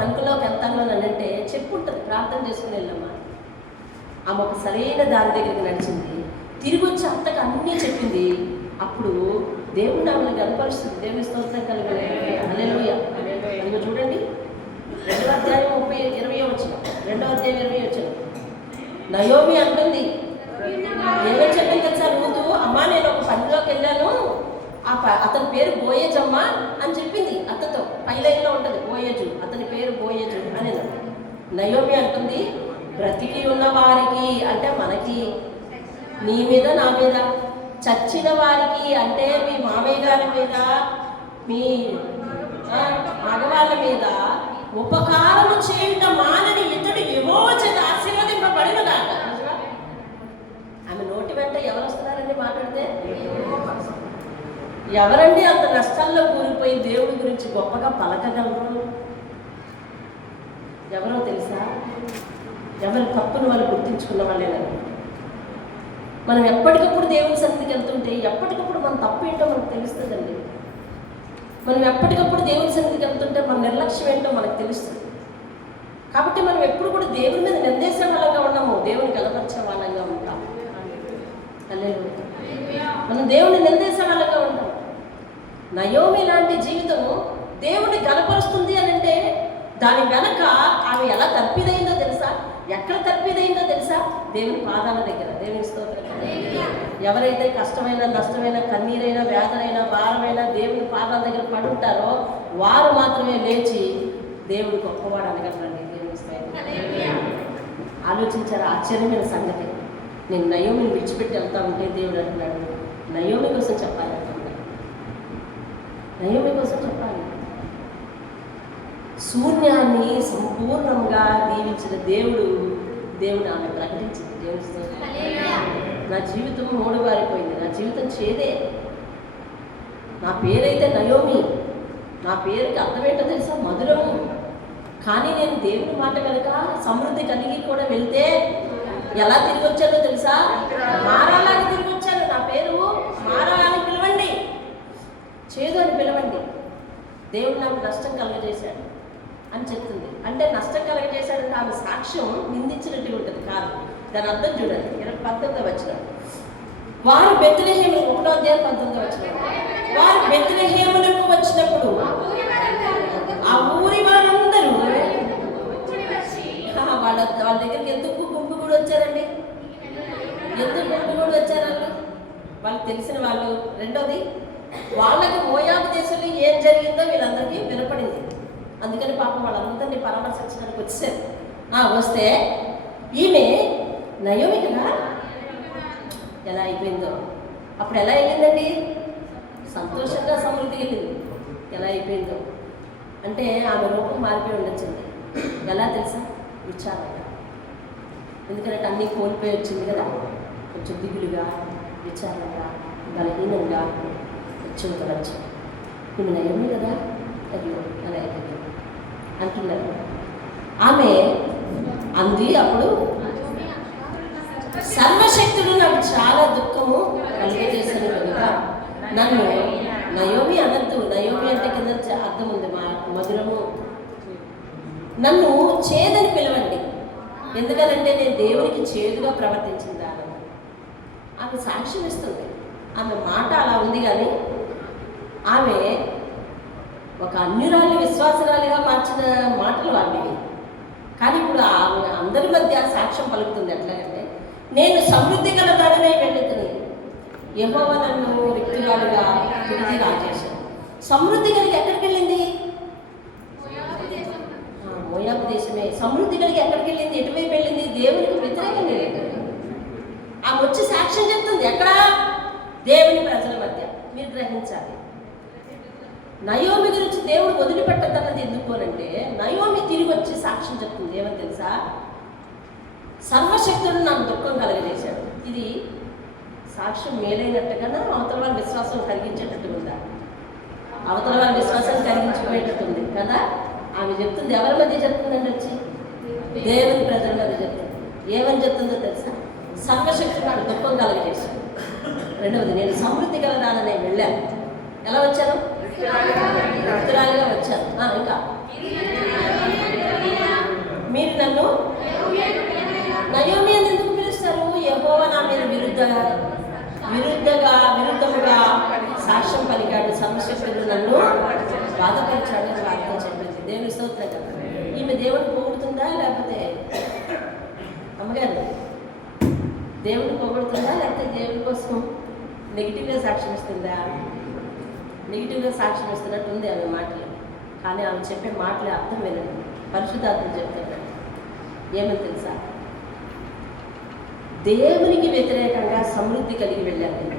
పనుకులోకి వెళ్తాను అని అంటే చెప్పుంటుంది, ప్రార్థన చేసుకుని వెళ్ళమ్మా. ఆమె ఒక సరైన దారి దగ్గరికి నడిచింది, తిరిగి వచ్చి అత్తకు అన్నీ చెప్పింది. అప్పుడు దేవుడు ఆమెను కనపరుస్తుంది. దేవుని స్తోత్రం కలగాలి. హల్లెలూయా. అదిగో చూడండి, 2వ అధ్యాయం 20 వచ్చిన 2వ అధ్యాయం 20 వచ్చిన నయోమి అంటుంది, ఏమో చెప్పింది తెలుసా రూతు, అమ్మా నేను ఒక పనిలోకి వెళ్ళాను, అతని పేరు బోయేజమ్మా అని చెప్పింది అత్తతో. పైలైన్లో ఉంటుంది బోయేజు, అతని పేరు బోయేజు అని. నయోమి అంటుంది, బ్రతికి ఉన్న వారికి అంటే మనకి, నీ మీద నా మీద, చచ్చిన వారికి అంటే మీ మామయ్య గారి మీద, మీ మగవాళ్ళ మీద ఉపకారము చేయుట మానని ఇతడు యెహోవా చేత ఆశీర్వదింపబడిన కాక. ఆమె నోటి వెంట ఎవరు వస్తున్నారండి మాట్లాడితే? ఎవరండి అంత నష్టాల్లో కూలిపోయి దేవుడి గురించి గొప్పగా పలకగలరు? ఎవరో తెలుసా? ఎవరి తప్పును వాళ్ళు గుర్తించుకున్న వాళ్ళేనండి. మనం ఎప్పటికప్పుడు దేవుని సన్నిధికి వెళ్తుంటే ఎప్పటికప్పుడు మన తప్పు ఏంటో మనకు తెలుస్తుందండి. మనం ఎప్పటికప్పుడు దేవుని సన్నిధికి వెళ్తుంటే మన నిర్లక్ష్యం ఏంటో మనకు తెలుస్తుంది. కాబట్టి మనం ఎప్పుడు కూడా దేవుని మీద నిందేసే వాళ్ళంగా ఉన్నాము, దేవుని కనపరిచే వాళ్ళంగా ఉంటాం. మనం దేవుని నిందేసే వాళ్ళంగా ఉంటాం. నయోమి లాంటి జీవితం దేవుని కనపరుస్తుంది అని అంటే దాని వెనక ఆమె ఎలా తప్పిదైందో తెలుసా? ఎక్కడ తప్పిదైందో తెలుసా? దేవుని పాదాల దగ్గర. దేవుని స్తోత్రం. ఎవరైతే కష్టమైన, నష్టమైన, కన్నీరైనా, వేదనైన, భారమైన దేవుని పాదాల దగ్గర పడుంటారో వారు మాత్రమే లేచి దేవుడు గొప్పవాడు అనగలరండి. దేవుని స్తోత్రం. ఆలోచించారు, ఆశ్చర్యమైన సంగతి. నేను నయోమిని విడిచిపెట్టి వెళ్తా ఉంటే దేవుడు అంటున్నాడు, నయోమి కోసం చెప్పాలి అంటున్నాడు. నయోమి కోసం చెప్పాలి. శూన్యాన్ని సంపూర్ణంగా దీవించిన దేవుడు ఆమె ప్రకటించింది. దేవుడు, నా జీవితం మూడుగారిపోయింది, నా జీవితం చేదే. నా పేరైతే నయోమి, నా పేరుకి అర్థమేంటో తెలుసా? మధురము. కానీ నేను దేవుని మాట కనుక సమృద్ధి కలిగి కూడా వెళ్తే ఎలా తిరిగి వచ్చానో తెలుసా? మారాలాగా తిరిగి వచ్చాను. నా పేరు మారా అని పిలవండి, చేదు అని పిలవండి. దేవుడు నాకు నష్టం కలుగజేశాడు అని చెప్తుంది. అంటే నష్టం కలగజేశాడంటే ఆమె సాక్ష్యం నిందించినట్టు ఉంటుంది కాదు. దాని అర్థం చూడండి, 19వ వచనం. వారు బెత్లెహేము, 1వ అధ్యాయం 19వ వచనం. వారు బెత్లెహేమునకు వచ్చినప్పుడు ఆ ఊరి వారందరూ వాళ్ళ దగ్గరికి ఎందుకు గుంపు కూడా వచ్చారండి? ఎందుకు గుంపు కూడా వచ్చారు? వాళ్ళు తెలిసిన వాళ్ళు. రెండోది, వాళ్ళకి మోయాబు దేశంలో ఏం జరిగిందో వీళ్ళందరికీ వినపడింది. అందుకని పాపం వాళ్ళందరినీ పరామర్శించడానికి వచ్చారు. వస్తే ఈమె నయోమి కదా, ఎలా అయిపోయిందో. అప్పుడు ఎలా వెళ్ళిందండి? సంతోషంగా సమృద్ధికి వెళ్ళింది. ఎలా అయిపోయిందో అంటే ఆమె రూపం మారిపోయి ఉండొచ్చింది. ఎలా తెలుసా? విచారంగా. ఎందుకంటే అన్నీ కోల్పోయి వచ్చింది కదా, కొంచెం దిగులుగా, విచారంగా, బలహీనంగా వచ్చి ఈమె నయోమి కదా, అయ్యో అలా అయిపోయింది అంటున్నారు. ఆమె అంది అప్పుడు, సర్వశక్తుడు నాకు చాలా దుఃఖము కలిగజేశాను కనుక నన్ను నయోమి అనద్దు. నయోమి అంటే కింద అర్థం ఉంది, మధురము. నన్ను చేదని పిలవండి, ఎందుకనంటే నేను దేవునికి చేదుగా ప్రవర్తించిందాను. ఆమె సాక్ష్యం ఇస్తుంది. ఆమె మాట అలా ఉంది, కానీ ఆమె ఒక అన్యురాలి విశ్వాసరాలిగా మార్చిన మాటలు అవి. కానీ ఇప్పుడు ఆమె అందరి మధ్య సాక్ష్యం పలుకుతుంది. ఎట్లాగంటే, నేను సమృద్ధి గల దానినే వెళ్ళుతుంది, యెహోవా నన్ను వ్యక్తిగాలుగా తిరిగి రాజేశాను. సమృద్ధి కలిగి ఎక్కడికి వెళ్ళింది? మోయాబు దేశమే సమృద్ధి కలిగి ఎక్కడికి వెళ్ళింది, ఎటువైపు వెళ్ళింది? దేవునికి వ్యతిరేకంగా వెళ్ళింది. ఆమె వచ్చి సాక్ష్యం చెప్తుంది ఎక్కడ? దేవుని ప్రజల మధ్య. మీరు గ్రహించాలి, నయోమి గురించి దేవుడు వదిలిపెట్టద్దన్నది ఎందుకు అనంటే, నయోమి తిరిగి వచ్చి సాక్ష్యం చెప్తుంది. ఏమని తెలుసా? సర్వశక్తుడు నాకు దుఃఖం కలగజేశాడు. ఇది సాక్ష్యం మేలైనట్టుగానే అవతల వాళ్ళ విశ్వాసం కలిగించేటట్టుగా ఉందా? అవతల వాళ్ళ విశ్వాసాన్ని కలిగించిపోయేటట్టుంది కదా. ఆమె చెప్తుంది, ఎవరి మధ్య చెప్తుందండి? వచ్చి దేవుని ప్రజల మధ్య చెప్తుంది. ఏమని చెప్తుందో తెలుసా? సర్వశక్తుడు నాకు దుఃఖం కలగజేశాడు. రెండవది, నేను సమృద్ధి కలదానని వెళ్ళాను. ఎలా వచ్చాను? భక్తురాలిగా వచ్చాను. ఇంకా మీరు నన్ను నయోమి అని ఎందుకు పిలుస్తారు? యెహోవా నా మీద విరుద్ధముగా సాక్ష్యం పలికాడు, సర్వశక్తుడు నన్ను బాధపరిచాడని వార్త చెప్పింది. దేవుని స్తోత్రం కదా. ఈమె దేవుని పొగుడుతుందా, లేకపోతే అమ్మగారు దేవుని పొగుడుతుందా, లేకపోతే దేవుని కోసం నెగిటివ్గా సాక్ష్యం ఇస్తుందా? నెగిటివ్గా సాక్ష్యం ఇస్తున్నట్టు ఉంది ఆమె మాటలు. కానీ ఆమె చెప్పే మాటలే అర్థం వినండి. పరిశుద్ధాత్మ చెప్తాడు. ఏమని తెలుసా? దేవునికి వ్యతిరేకంగా సమృద్ధి కలిగి వెళ్ళాను నేను,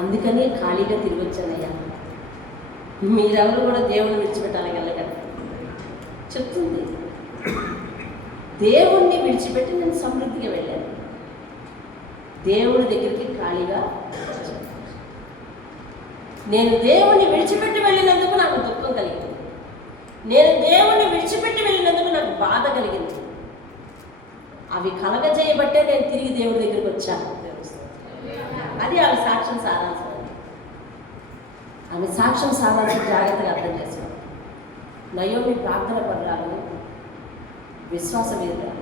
అందుకని ఖాళీగా తిరిగి వచ్చానయ్యా. మీరెవరు కూడా దేవుడిని విడిచిపెట్టాలని వెళ్ళగలరు చెప్తుంది. దేవుణ్ణి విడిచిపెట్టి నేను సమృద్ధిగా వెళ్ళాను. దేవుడి దగ్గరికి ఖాళీగా వచ్చాను. నేను దేవుణ్ణి విడిచిపెట్టి వెళ్ళినందుకు నాకు దుఃఖం కలిగింది. నేను దేవుణ్ణి విడిచిపెట్టి వెళ్ళినందుకు నాకు బాధ కలిగింది. అవి కలగజేయబట్టే నేను తిరిగి దేవుడి దగ్గరికి వచ్చాను. అది ఆమె సాక్ష్యం సారాంశం. ఆమె సాక్ష్యం సారాంశం జాగ్రత్తగా అర్థం చేశాను. నయోమి ప్రార్థన పర్రాలు, విశ్వాసవేత్తలు,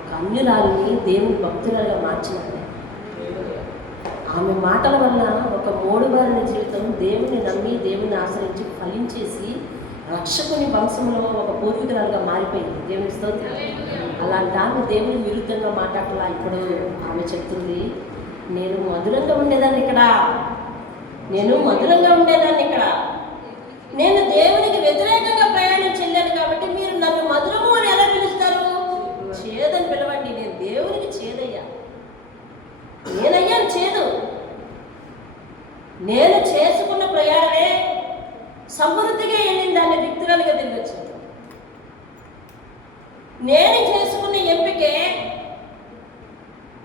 ఒక అన్యురాలిని దేవుని భక్తులుగా మార్చినారు. ఆమె మాటల వల్ల ఒక మోడుబారిన జీవితం దేవుని నమ్మి దేవుని ఆశ్రయించి ఫలించేసి రక్షకుని వంశంలో ఒక పూర్వీకురాలుగా మారిపోయింది. దేవుని స్తోత్రం. అలాంటి ఆమె దేవుని విరుద్ధంగా మాట్లాడలా. ఇప్పుడు ఆమె చెప్తుంది, నేను మధురంగా ఉండేదాన్ని ఇక్కడ, నేను దేవునికి వ్యతిరేకంగా ప్రయాణం చెల్లాను కాబట్టి మీరు నన్ను మధురము అని ఎలా పిలుస్తారు? చేదని పిలవండి. నేను దేవునికి చేదయ్యా, నేనయ్యాను చేదు. నేను చేసుకున్న ప్రయాణమే సమృద్ధిగా వెళ్ళిన దాన్ని వ్యక్తులుగా తిరిగి వచ్చింది. నేను చేసుకున్న ఎంపికే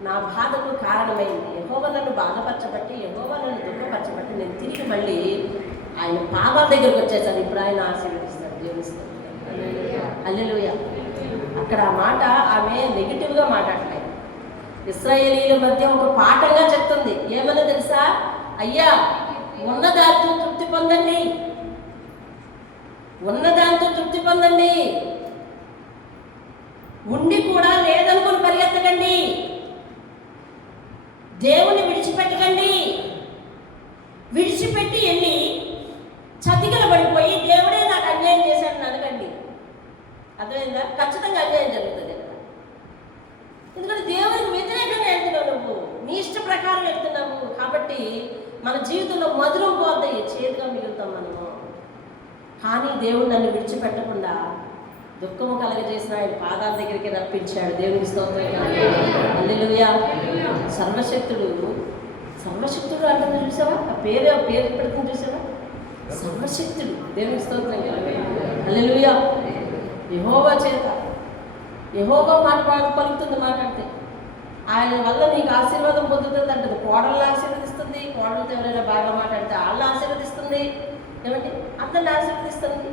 నా బాధకు కారణమైంది. యెహోవా నన్ను బాధపరచబట్టి, యెహోవా నన్ను దుఃఖపరచబట్టి నేను తిరిగి మళ్ళీ ఆయన పాదాల దగ్గరకు వచ్చేసాను. ఇప్పుడు ఆయన ఆశీర్వదిస్తాడు. జీవిస్తాడు. హల్లెలూయా. అక్కడ ఆ మాట ఆమె నెగిటివ్గా మాట్లాడలేదు. ఇశ్రాయేలీల మధ్య ఒక పాఠంగా చెప్తుంది. ఏమన్నా తెలుసా? అయ్యా, ఉన్నదాంతో తృప్తి పొందండి, ఉండి కూడా లేదనుకుని పరిగెత్తకండి, దేవుని విడిచిపెట్టకండి. విడిచిపెట్టి వెళ్ళి చతికిల పడిపోయి దేవుడే నాకు అన్యాయం చేశాడని అనకండి. అర్థమైందా? ఖచ్చితంగా అన్యాయం జరుగుతుంది. ఎందుకంటే దేవునికి వ్యతిరేకంగా వెళ్తున్నావు, నువ్వు నీ ఇష్ట ప్రకారం వెళ్తున్నావు. కాబట్టి మన జీవితంలో మధురం పోతాయి, చేదుగా మిగులుతాం మనము. కానీ దేవుడు నన్ను విడిచిపెట్టకుండా దుఃఖము కలగజేసిన ఆయన పాదాల దగ్గరికి రప్పించాడు. దేవునికి స్తోత్రం. హల్లెలూయా. సర్వశక్తుడు అంటుంది చూసావా? ఆ పేరు పెడుతుంది చూసావా? సర్వశక్తుడు. దేవునికి స్తోత్రం. హల్లెలూయా. యెహోవా చేత, యెహోవా మాట పలుకుతుంది. మాట్లాడితే ఆయన వల్ల నీకు ఆశీర్వాదం పొందుతుంది అంటుంది. కోడళ్ళని ఆశీర్వదిస్తుంది. కోడలతో ఎవరైనా బాగా మాట్లాడితే వాళ్ళని ఆశీర్వదిస్తుంది. ఏమంటే అందరిని ఆశీర్వదిస్తుంది.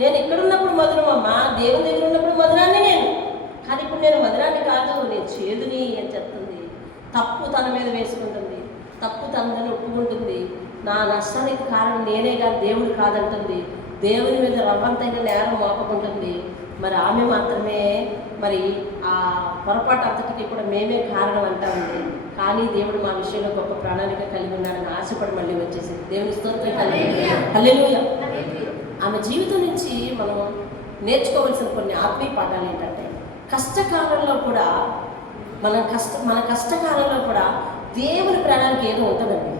నేను ఇక్కడున్నప్పుడు మధురమమ్మా, దేవుని దగ్గర ఉన్నప్పుడు మధురాన్ని నేను. కానీ ఇప్పుడు నేను మధురాన్ని కాదు, నేను చేదుని అని చెప్తుంది. తప్పు తన మీద వేసుకుంటుంది, తప్పు తనదని ఒప్పుకుంటుంది. నా నష్టానికి కారణం నేనే కానీ దేవుడు కాదంటుంది. దేవుని మీద రవ్వంతైన నేరం మోపకుంటుంది. మరి ఆమె మాత్రమే మరి ఆ పొరపాటు అంతటికి కూడా మేమే కారణం అంటా ఉంది. కానీ దేవుడు మా విషయంలో గొప్ప ప్రణాళిక కలిగి ఉన్నాడని ఆశపడి మళ్ళీ వచ్చేసింది. దేవుని స్తోత్రం. హల్లెలూయా. ఆమె జీవితం నుంచి మనం నేర్చుకోవాల్సిన కొన్ని ఆత్మీయ పాఠాలు ఏంటంటే, కష్టకాలంలో కూడా మన కష్టకాలంలో కూడా దేవుని ప్రణాళిక ఏదో ఉంటుందండి.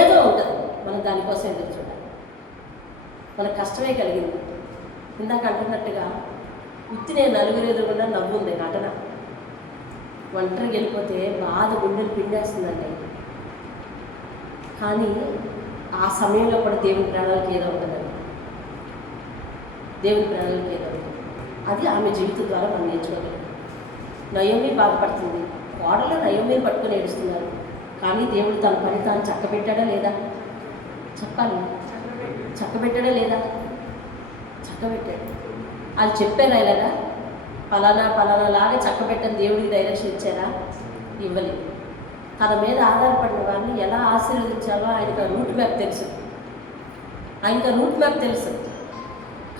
ఏదో ఉంటుంది. మనం దానికోసం ఎదురు చూడాలి. మనకు కష్టమే కలిగింది, ఇందాక అంటున్నట్టుగా ఉత్తినే నలుగురు ఎదురుకుండా నవ్వుంది నటన. ఒంటరికి వెళ్ళిపోతే బాధ గుండెలు పిండేస్తుందండి. కానీ ఆ సమయంలో కూడా దేవుని ప్రణాళిక ఏదో ఉంటుందండి. దేవుని ప్రణాళిక ఏదో ఉంటుంది. అది ఆమె జీవితం ద్వారా మనం నేర్చుకోగలం. నయోమి బాధపడుతుంది, కోడలు నయోమిని పట్టుకొని ఏడుస్తున్నారు. కానీ దేవుడు తన పని తాను చక్కబెట్టాడా లేదా చెప్పాలి. చక్కబెట్టాడా లేదా? చక్కబెట్టాడు. వాళ్ళు చెప్పారా ఇలాగా పలానా లాగా చక్కబెట్టని దేవుడికి డైరెక్షన్ ఇచ్చారా? ఇవ్వలేదు. తన మీద ఆధారపడిన వారిని ఎలా ఆశీర్వదించాలో ఆయనకు రూట్ మ్యాప్ తెలుసు.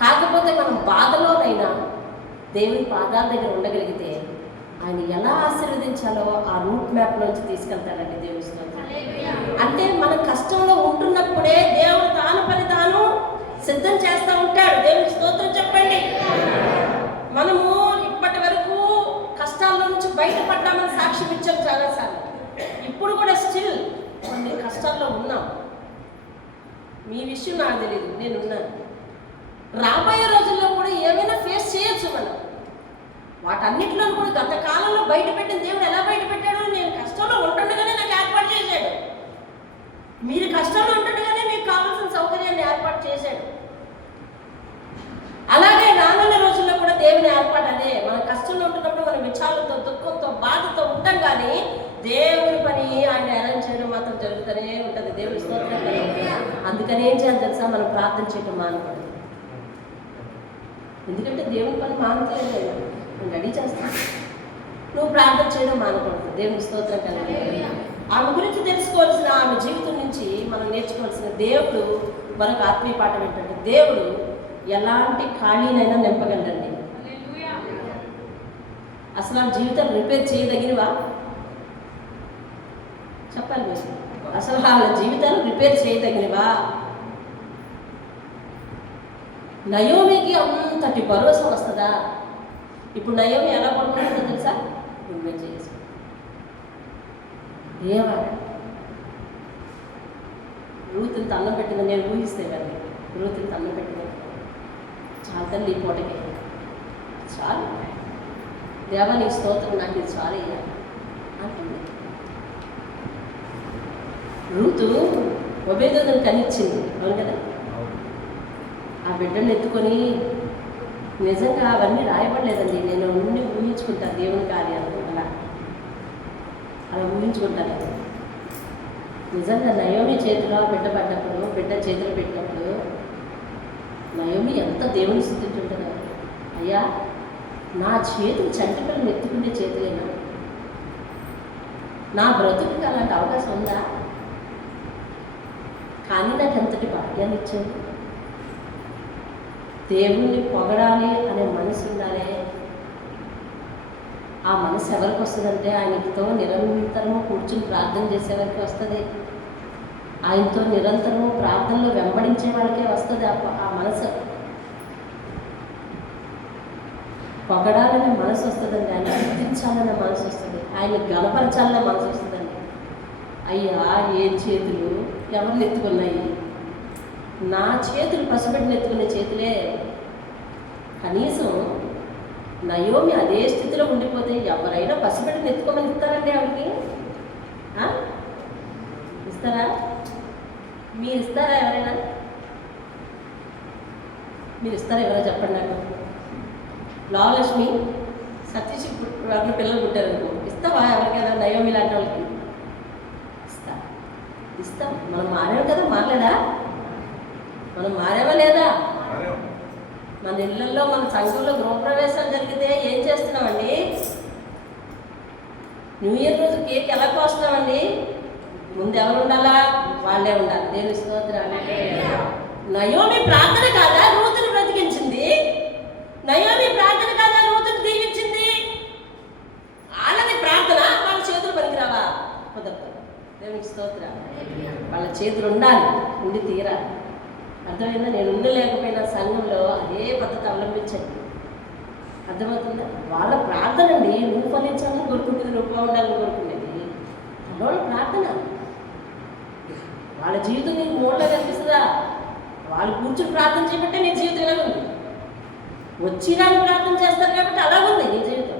కాకపోతే మనం బాధలోనైనా దేవుని పాదాల దగ్గర ఉండగలిగితే ఆయన ఎలా ఆశీర్వదించాలో ఆ రూట్ మ్యాప్ నుంచి తీసుకెళ్తాడండి దేవుని స్తోత్రం. అంటే మన కష్టంలో ఉంటున్నప్పుడే దేవుడు తాను పని తాను సిద్ధం చేస్తూ ఉంటాడు. దేవుని స్తోత్రం చెప్పండి. మనము ఇప్పటి వరకు కష్టాల నుంచి బయటపడ్డామని సాక్ష్యం ఇచ్చాం చాలాసార్లు. ఇప్పుడు కూడా స్టిల్ కొన్ని కష్టాల్లో ఉన్నాం. మీ విషయం నాకు తెలియదు, నేనున్నాను. రాబోయే రోజుల్లో కూడా ఏమైనా ఫేస్ చేయొచ్చు మనం. వాటన్నిటిలో కూడా గత కాలంలో బయట పెట్టిన దేవుడు ఎలా బయట పెట్టాడో, నేను కష్టంలో ఉంటుండగానే నాకు ఏర్పాటు చేశాడు. మీరు కష్టంలో ఉంటుండగానే మీకు కావాల్సిన సౌకర్యాన్ని ఏర్పాటు చేశాడు. అలాగే రానున్న రోజుల్లో కూడా దేవుని ఏర్పాటు అదే. మన కష్టంలో ఉంటున్నప్పుడు మనం విచారంతో, దుఃఖంతో, బాధతో ఉంటాం. కానీ దేవుని పని ఆయన అరేంజ్ చేయడం మాత్రం జరుగుతూనే ఉంటుంది. దేవుని స్తోత్రం. అందుకని ఏం చేయాలి తెలుసా? మనం ప్రార్థన చేయడం మానకూడదు. ఎందుకంటే దేవుని పని మానట్లేదు, నేను రెడీ చేస్తాను. నువ్వు ప్రార్థన చేయడం మానకూడదు. దేవుని స్తోత్రం కలిగి ఆమె గురించి తెలుసుకోవాల్సిన, ఆమె జీవితం నుంచి మనం నేర్చుకోవాల్సిన దేవుడు మనకు ఆత్మీయ పాఠం ఏంటంటే, దేవుడు ఎలాంటి ఖాళీనైనా నింపగలండి. అసలు ఆ జీవితం రిపేర్ చేయదగినవా చెప్పాలి మీరు? అసలు వాళ్ళ జీవితాలు రిపేర్ చేయదగినవా? నయోమికి అంతటి భరోసా వస్తుందా? ఇప్పుడు నయోమి ఎలా పడుతుందో తెలుసా? నువ్వే చేసుకో. ఏమా రూతుని తన్నం పెట్టింది, నేను ఊహిస్తే కానీ రూతుని తన్నం పెట్టింది చాలా తల్లి ఈ పూటకి చాలు, దేవా నీ స్తోత్రం, నాకు ఇది చాలు అంటుంది. రూతు ఒబేదోదుని కనిచ్చింది, అవును కదా? ఆ బిడ్డను ఎత్తుకొని, నిజంగా అవన్నీ రాయబడలేదండి, నేను ఉండి ఊహించుకుంటాను దేవుని కార్యాలు. అలా ఊహించుకుంటాను. నిజంగా నయోమి చేతిలో బిడ్డ పడ్డప్పుడు, బిడ్డ చేతిలో పెట్టినప్పుడు నయోమి ఎంత దేవుని స్థుతించుంటుందో. అయ్యా, నా చేతులు చంటి పిల్లలు ఎత్తుకునే చేతులేనా? నా బ్రతుకుకి అలాంటి అవకాశం ఉందా? కానీ నాకు ఎంతటి భాగ్యాన్ని ఇచ్చాడు. దేవుణ్ణి పొగడాలి అనే మనసు ఉండాలి. ఆ మనసు ఎవరికి వస్తుందంటే, ఆయనతో నిరంతరము కూర్చుని ప్రార్థన చేసేవారికి వస్తుంది. ఆయనతో నిరంతరము ప్రార్థనలో వెంబడించే వాళ్ళకే వస్తుంది ఆ మనసు. పొగడాలనే మనసు వస్తుందండి, ఆయన గుర్తించాలనే మనసు వస్తుంది, ఆయన గణపరచాలనే మనసు వస్తుందండి. అయ్యా, ఏ చేతులు ఎవరిని ఎత్తుకున్నాయి? నా చేతులు పసిబిడ్డను ఎత్తుకునే చేతులే. కనీసం నయోమి అదే స్థితిలో ఉండిపోతే ఎవరైనా పసిబిడ్డను ఎత్తుకోమని ఇస్తారండి ఆవిడకి? ఇస్తారా? మీరు ఇస్తారా? ఎవరైనా మీరు ఇస్తారా? ఎవరైనా చెప్పండి నాకు. లాలక్ష్మి, సతీష్ వాళ్ళకి పిల్లలు పుట్టారనుకో, ఇస్తావా ఎవరికైనా? నయోమి లాంటి వాళ్ళకి ఇస్తాం. మనం మారాము కదా, మారలేదా? మనం మారామా లేదా? మన ఇళ్ళల్లో, మన సంఘంలో గృహప్రవేశాలు జరిగితే ఏం చేస్తున్నామండి? న్యూ ఇయర్ రోజు కేక్ ఎలా కోస్తున్నామండి? ముందు ఎవరు ఉండాలా? వాళ్ళే ఉండాలి. దేవుని స్తోత్రాలు. నయోమి ప్రార్థన కాదా రూతుని బ్రతికించింది? నయోమి ప్రార్థన కాదా రూతుని దీవించింది? వాళ్ళది ప్రార్థన, వాళ్ళ చేతులు పనికిరావా? కుదరదు. దేవుని స్తోత్రాలు. వాళ్ళ చేతులు ఉండాలి, ఉండి తీరాలి. అర్థమైందా? నేను ఉండలేకపోయినా సంఘంలో అదే పద్ధతి అవలంబించండి. అర్థమవుతుందా? వాళ్ళ ప్రార్థన అండి. నువ్వు ఫలించాలని కోరుకుంటుంది, నువ్వు బాగుండాలని కోరుకునేది వాళ్ళ ప్రార్థన. వాళ్ళ జీవితం నీకు మూడలో కనిపిస్తుందా? వాళ్ళు కూర్చొని ప్రార్థన చేయబట్టే నీ జీవితం ఎలా ఉంది. వచ్చిరాని ప్రార్థన చేస్తారు కాబట్టి అలా ఉంది నీ జీవితం.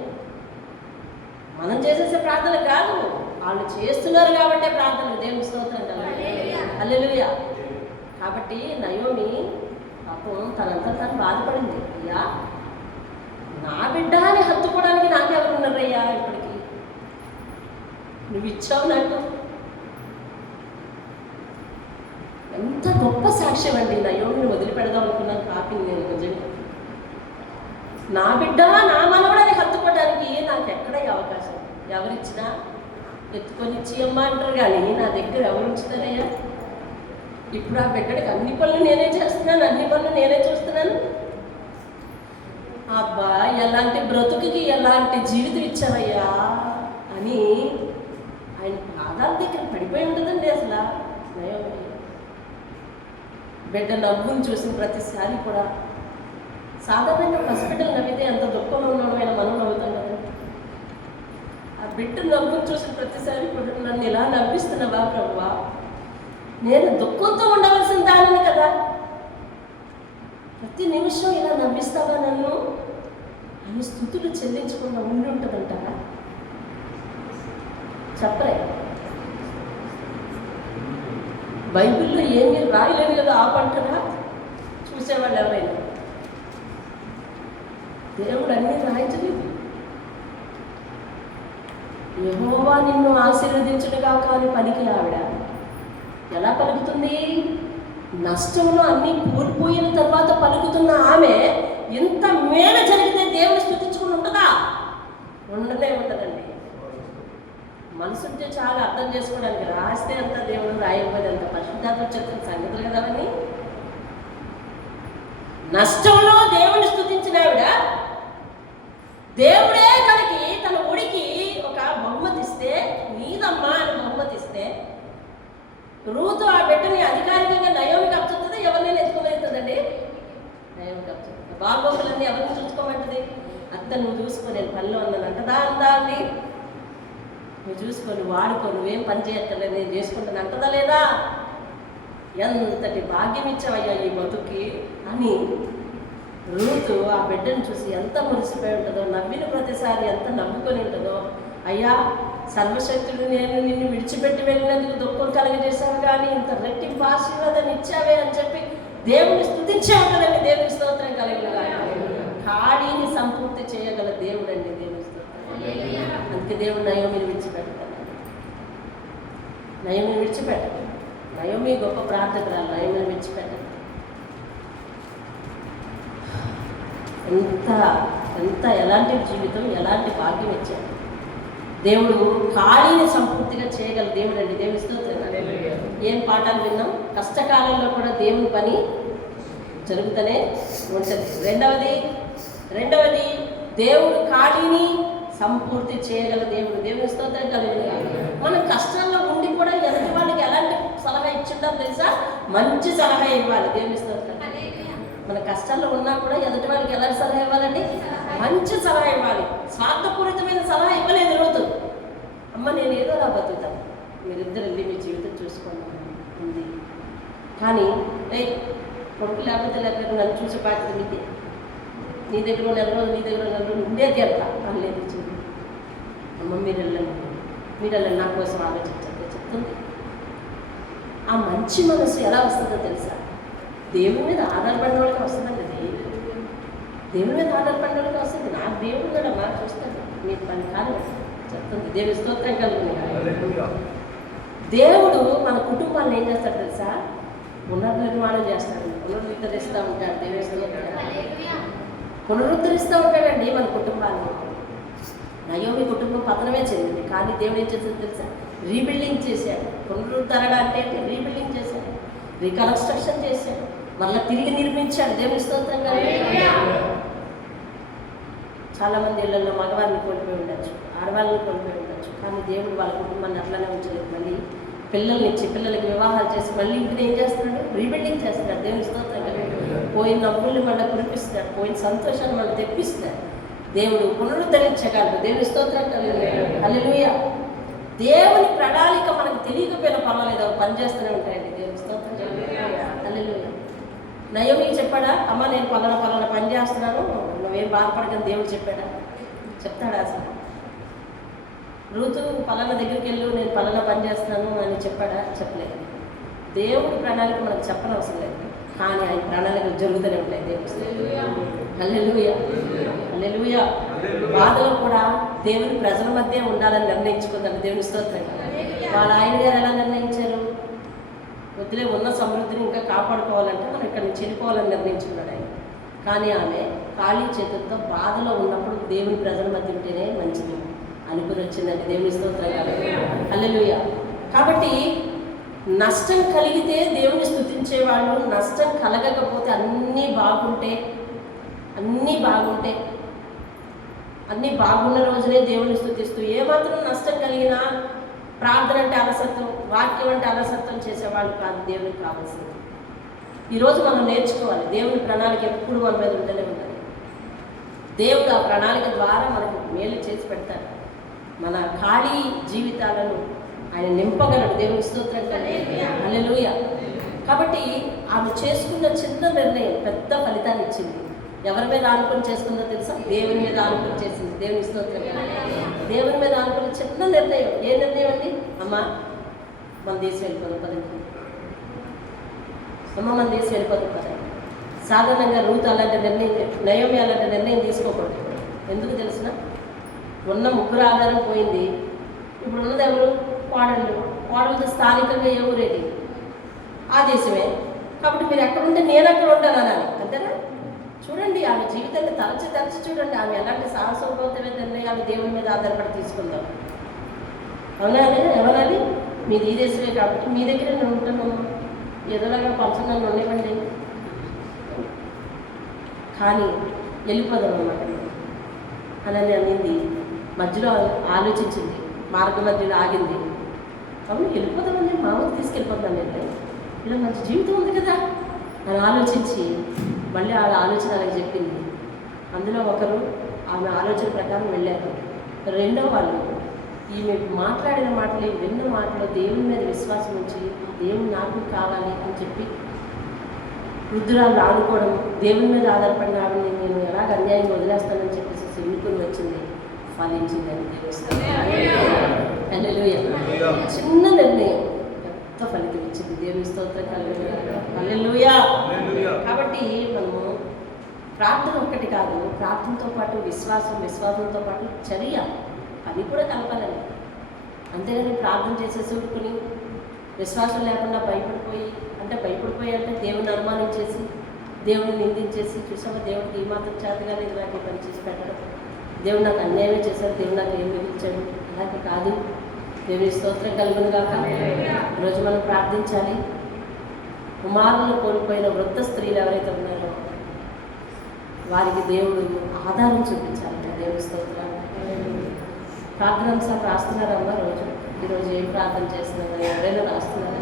మనం చేసేసే ప్రార్థన కాదు, వాళ్ళు చేస్తున్నారు కాబట్టే ప్రార్థన. దేవుని స్తోత్రం హల్లెలూయా. కాబట్టి నయోమి పాపం తనంతా తను బాధపడింది. అయ్యా నా బిడ్డ అని హత్తుకోవడానికి నాకెవరు ఉన్నారయ్యా, ఇప్పటికి నువ్వు ఇచ్చావు నాకు. ఎంత గొప్ప సాక్ష్యం అండి. నయోమిని వదిలిపెడదాం అనుకున్నాను పాపిని నేను నిజంగా. నా బిడ్డ నా మనవడని హత్తుకోవడానికి నాకు ఎక్కడ అవకాశం? ఎవరిచ్చినా ఎత్తుకొని ఇచ్చి అమ్మ అంటారు కానీ నా దగ్గర ఎవరు ఉంచుతారయ్యా? ఇప్పుడు ఆ బిడ్డడికి అన్ని పనులు నేనే చేస్తున్నాను, అన్ని పనులు నేనే చూస్తున్నాను. అబ్బా ఎలాంటి బ్రతుకుకి ఎలాంటి జీవితం ఇచ్చావయ్యా అని ఆయన పాదాల దగ్గర పడిపోయి ఉంటుందండి. అసలు నయోమి బిడ్డ నవ్వుని చూసిన ప్రతిసారి కూడా, సాధారణంగా హాస్పిటల్ నవ్వితే ఎంత దుఃఖంలో ఉన్నామైనా మనం నవ్వుతాం కదండి. ఆ బిడ్డ నవ్వుని చూసిన ప్రతిసారి కూడా నన్ను ఇలా నవ్విస్తున్నావా ప్రభువా, నేను దుఃఖంతో ఉండవలసిన దానిని కదా, ప్రతి నిమిషం ఇలా నవ్విస్తావా నన్ను అని స్తుతులు చెల్లించకుండా ఉండి ఉంటుందంటారా? చెప్పలే. బైబిల్లో ఏమీ రాయలేదు కదా ఆపంటారా చూసేవాళ్ళు ఎవరైనా? దేవుడు అన్నీ రాయించలేదు. యెహోవా నిన్ను ఆశీర్వదించుడుగా కానీ పలికి ఆవిడ ఎలా పలుకుతుంది? నష్టంలో అన్నీ కోల్పోయిన తర్వాత పలుకుతున్న ఆమె ఎంత మేలు జరిగితే దేవుని స్తుతించుకుని ఉంటుందా? ఉండనే ఉండదండి. మనసుంటే చాలా అర్థం చేసుకోవడానికి, రాస్తే అంత దేవుడు రాయకపోతే అంత పరిశుద్ధాత్మ చెప్తున్న సంగతులు కదా అవన్నీ. నష్టంలో దేవుని స్తుతించిన ఆవిడ దేవుడే తనకి తన ఉడికి ఒక బహుమతి ఇస్తే, నీదమ్మా అని బహుమతి ఇస్తే, రూతు ఆ బిడ్డని అధికారికంగా నయోమికి అప్పచెప్తుంది. ఎవరినైనా ఎత్తుకోలేస్తుందండి? నయోమికి అప్పచెప్తుంది. బాగోగులన్నీ ఎవరిని చూసుకోమంటుంది? అత్త నువ్వు చూసుకో, నేను పనిలో ఉన్నాను అంటదా? అందా అండి? నువ్వు చూసుకొని వాడుకో, నువ్వేం పని చేయక్కర్లేదు, నేను చేసుకుంటాను అంటదా లేదా? ఎంతటి భాగ్యం ఇచ్చావయ్యా ఈ బతుకి అని రూతు ఆ బిడ్డను చూసి ఎంత మురిసిపోయి ఉంటుందో, నవ్విన ప్రతిసారి ఎంత నవ్వుకొని ఉంటుందో. అయ్యా సర్వశక్తుడు నేను నిన్ను విడిచిపెట్టి వెళ్ళినందుకు దుఃఖం కలగజేశాను, కానీ ఇంత రెట్టింపు ఆశీర్వాదాన్ని ఇచ్చావే అని చెప్పి దేవుని స్తుతించే ఉంటుందండి. దేవుని స్తోత్రం కలిగిన ఖాళీని సంపూర్తి చేయగల దేవుడు అండి దేవుని స్తోత్రం. అందుకే దేవుడు నయోమిని విడిచిపెడతాడు. నయోమిని విడిచిపెట్టాడు. నయోమి గొప్ప ప్రార్థకురాలు, నయోమిని విడిచిపెట్టాడు. ఎంత ఎలాంటి జీవితం, ఎలాంటి భాగ్యం ఇచ్చాడు దేవుడు. ఖాళీని సంపూర్తిగా చేయగల దేవుడు అండి దేవుని స్తోత్రం. ఏం పాఠాలు విన్నాం? కష్టకాలంలో కూడా దేవుని పని జరుగుతూనే ఉంటుంది. రెండవది దేవుడు ఖాళీని సంపూర్తి చేయగల దేవుడు. దేవుని స్తోత్రం కలిగిన మనం కష్టాల్లో ఉండి కూడా ఎదుటి వాళ్ళకి ఎలాంటి సలహా ఇచ్చిండాం తెలుసా? మంచి సలహా ఇవ్వాలి. దేవుని స్తోత్రం. మన కష్టాల్లో ఉన్నా కూడా ఎదుటి వాళ్ళకి ఎలాంటి సలహా ఇవ్వాలండి? మంచి సలహా ఇవ్వాలి. స్వార్థపూరితమైన సలహా ఇవ్వలేదు రోజు. అమ్మ నేను ఏదో నా బతుకుతాను, మీరిద్దరు వెళ్ళి మీ జీవితం చూసుకోండి ఉంది. కానీ కొడుకు లేకపోతే నన్ను చూసే బాధ్యత మీది. నీ దగ్గర నెల రోజులు, నీ దగ్గర నెల రోజులు ఉండేది అంత అనలేదు. అమ్మ మీరు వెళ్ళండి నా కోసం ఆలోచించండి చెప్తుంది. ఆ మంచి మనసు ఎలా వస్తుందో తెలుసా? దేవుని మీద ఆధారపడిన వాళ్ళకి వస్తుందండి. దేవుని మీద ఆధారపడిన వాళ్ళకి వస్తుంది. నాకు దేవుడు కూడా మాకు చూస్తాడు, మీరు పని కాదు చెప్తుంది. దేవుని స్తోత్రం కలుగుతుంది. దేవుడు మన కుటుంబాన్ని ఏం చేస్తాడు తెలుసా? పునర్నిర్మాణం చేస్తాడు, పునరుద్ధరిస్తూ ఉంటాడు. దేవుని స్తోత్రం. పునరుద్ధరిస్తూ ఉంటాడండి మన కుటుంబాన్ని. నయోమి కుటుంబం పతనమే చెందింది, కానీ దేవుడు ఏం చేశాడు తెలుసా? రీబిల్డింగ్ చేశాడు. పునరుద్ధరణ అంటే రీబిల్డింగ్ చేశాడు, రీకన్స్ట్రక్షన్ చేశాడు, మళ్ళీ తిరిగి నిర్మించాడు. దేవుని స్తోత్రం. చాలామంది ఇళ్లలో మగవారిని కోల్పోయి ఉండొచ్చు, ఆడవాళ్ళని కోల్పోయి ఉండొచ్చు, కానీ దేవుడు వాళ్ళ కుటుంబాన్ని అట్లానే ఉంచలేదు. మళ్ళీ పిల్లల్ని ఇచ్చి పిల్లలకి వివాహాలు చేసి మళ్ళీ ఇంటిని ఏం చేస్తున్నాడు? రీబిల్డింగ్ చేస్తున్నాడు. దేవుని స్తోత్రం. పోయిన నవ్వుల్ని మళ్ళీ కురిపిస్తున్నాడు, పోయిన సంతోషాన్ని మళ్ళీ తెప్పిస్తున్నాడు. దేవుడు పునరుద్ధరించగలడు. దేవుని స్తోత్రం. హల్లెలూయా. దేవుని ప్రణాళిక మనకు తెలియకపోయినా పర్వాలేదు, అవి పనిచేస్తూనే ఉంటాయండి. దేవుని స్తోత్రం. హల్లెలూయా. నయోమికి చెప్పాడా, అమ్మ నేను పలానా పని చేస్తున్నాను, నువ్వేం బాధపడకని దేవుడు చెప్పాడా? చెప్తాడా అసలు? రూతు పలానా దగ్గరికి వెళ్ళు, నేను పలానా పని చేస్తున్నాను అని చెప్పాడా? చెప్పలేదు. దేవుడి ప్రణాళిక మనకు చెప్పనవసరం లేదు, కానీ ఆయన ప్రణాళికలు జరుగుతూనే ఉంటాయి. దేవుడు హల్లెలూయా, హల్లెలూయా. బాధలో కూడా దేవుని ప్రజల మధ్య ఉండాలని నిర్ణయించుకుందండి. దేవుని స్తోత్రం. వాళ్ళ ఆయన గారు ఎలా నిర్ణయించారు? వద్దులే, ఉన్న సమృద్ధిని ఇంకా కాపాడుకోవాలంటే మనం ఇక్కడ నుంచి వెళ్ళిపోవాలని నిర్ణయించుకున్నాడు ఆయన. కానీ ఆమె ఖాళీ చేతులతో బాధలో ఉన్నప్పుడు దేవుని ప్రజల మధ్య ఉంటేనే మంచిది అనుకుని వచ్చిందండి. దేవుని స్తోత్రం. హల్లెలూయా. కాబట్టి నష్టం కలిగితే దేవుని స్తుతించేవాళ్ళు, నష్టం కలగకపోతే అన్నీ బాగున్న రోజునే దేవుని స్తుతిస్తూ, ఏమాత్రం నష్టం కలిగినా ప్రార్థన అంటే అలసత్వం, వాక్యం అంటే అలసత్వం చేసేవాళ్ళు కాదు దేవునికి కావాల్సింది. ఈరోజు మనం నేర్చుకోవాలి, దేవుని ప్రణాళిక ఎప్పుడు మన మీద ఉంటూనే ఉండాలి. దేవుడు ఆ ప్రణాళిక ద్వారా మనకు మేలు చేసి పెడతాడు. మన ఖాళీ జీవితాలను ఆయన నింపగలడు. దేవుని స్తోత్రం. హల్లెలూయా. కాబట్టి ఆమె చేసుకున్న చిన్న నిర్ణయం పెద్ద ఫలితాన్ని ఇచ్చింది. ఎవరి మీద ఆనుకొని చేసుకుందో తెలుసా? దేవుని మీద ఆనుకొని చేసింది. దేవుని స్తోత్రం. దేవుని మీద ఆనుకున్న చిన్న నిర్ణయం. ఏ నిర్ణయం అండి? అమ్మ మన దేశం వెళ్ళిపోదు పదండి, అమ్మ మన దేశం వెళ్ళిపోదు పదండి. సాధారణంగా రూతు అలాంటి నిర్ణయం, నయోమి అలాంటి నిర్ణయం తీసుకోకూడదు. ఎందుకు తెలిసిన? ఉన్న ముగ్గురు ఆధారం పోయింది. ఇప్పుడు ఉన్నది ఎవరు? కోడలు స్థానికంగా ఏ ఊరేది? ఆ దేశమే. కాబట్టి మీరు ఎక్కడుంటే నేను అక్కడ ఉంటాను అనాలి, అంతేనా? చూడండి ఆమె జీవితాన్ని తలచి చూడండి. ఆమె ఎలాంటి సాహసోపేతమైన నిర్ణయాలు దేవుని మీద ఆధారపడి తీసుకుందాం. అవునా? ఎవరది? మీది ఈ దేశమే కాబట్టి మీ దగ్గర నేను ఉంటాను, ఏదోలాగా కొంచెం నన్ను ఉండేవండి, కానీ వెళ్ళిపోదాం అన్నమాట అని అనింది. మధ్యలో ఆలోచించింది, మార్గ మధ్యలో ఆగింది. అవును వెళ్ళిపోదామని మా ఊరికి తీసుకెళ్ళిపోతాను నేను, ఇలా మంచి జీవితం ఉంది కదా అని ఆలోచించి మళ్ళీ వాళ్ళ ఆలోచన అలాగే చెప్పింది. అందులో ఒకరు ఆమె ఆలోచన ప్రకారం వెళ్ళారు. రెండో వాళ్ళు ఈమె మాట్లాడిన మాటలు, విన్న మాటలు దేవుని మీద విశ్వాసం ఉంచి దేవుని నాకు కావాలి అని చెప్పి వృద్ధురాలు ఆడుకోవడం, దేవుని మీద ఆధారపడిన ఆవిడని నేను ఎలాగ అన్యాయంగా వదిలేస్తానని చెప్పేసి ఎన్నుకొని వచ్చింది, ఫలించిందని తెలుస్తుంది. హల్లెలూయా. చిన్న నిర్ణయం పెద్ద ఫలితం ఇచ్చింది. దేవుని స్తోత్రం. హల్లెలూయా. కాబట్టి మనము ప్రార్థన ఒక్కటి కాదు, ప్రార్థనతో పాటు విశ్వాసంతో పాటు చర్య అవి కూడా కలపాలండి. అంతేగాని ప్రార్థన చేసేసి ఊరుకుని విశ్వాసం లేకుండా భయపడిపోయి అంటే దేవుని అనుమానించేసి, దేవుని నిందించేసి, చూసామా దేవుడికి ఈ మాత్రం చేతగానే ఇలాంటి పని చేసి పెట్టడం, దేవుడు నాకు అన్యాయమే చేశాడు, దేవుడు నాకు ఏం మిగిల్చాడు, అలాగే కాదు. దేవుని స్తోత్రం కలుగును గాక. ఈరోజు మనం ప్రార్థించాలి. కుమారులను కోల్పోయిన వృద్ధ స్త్రీలు ఎవరైతే ఉన్నారో వారికి దేవుడు ఆధారం చూపించాలి. దేవుని స్తోత్రం. ప్రార్థనాంశాలు రాస్తున్నారమ్మా రోజు? ఈరోజు ఏం ప్రార్థన చేస్తున్నారా? ఎవరైనా రాస్తున్నారా?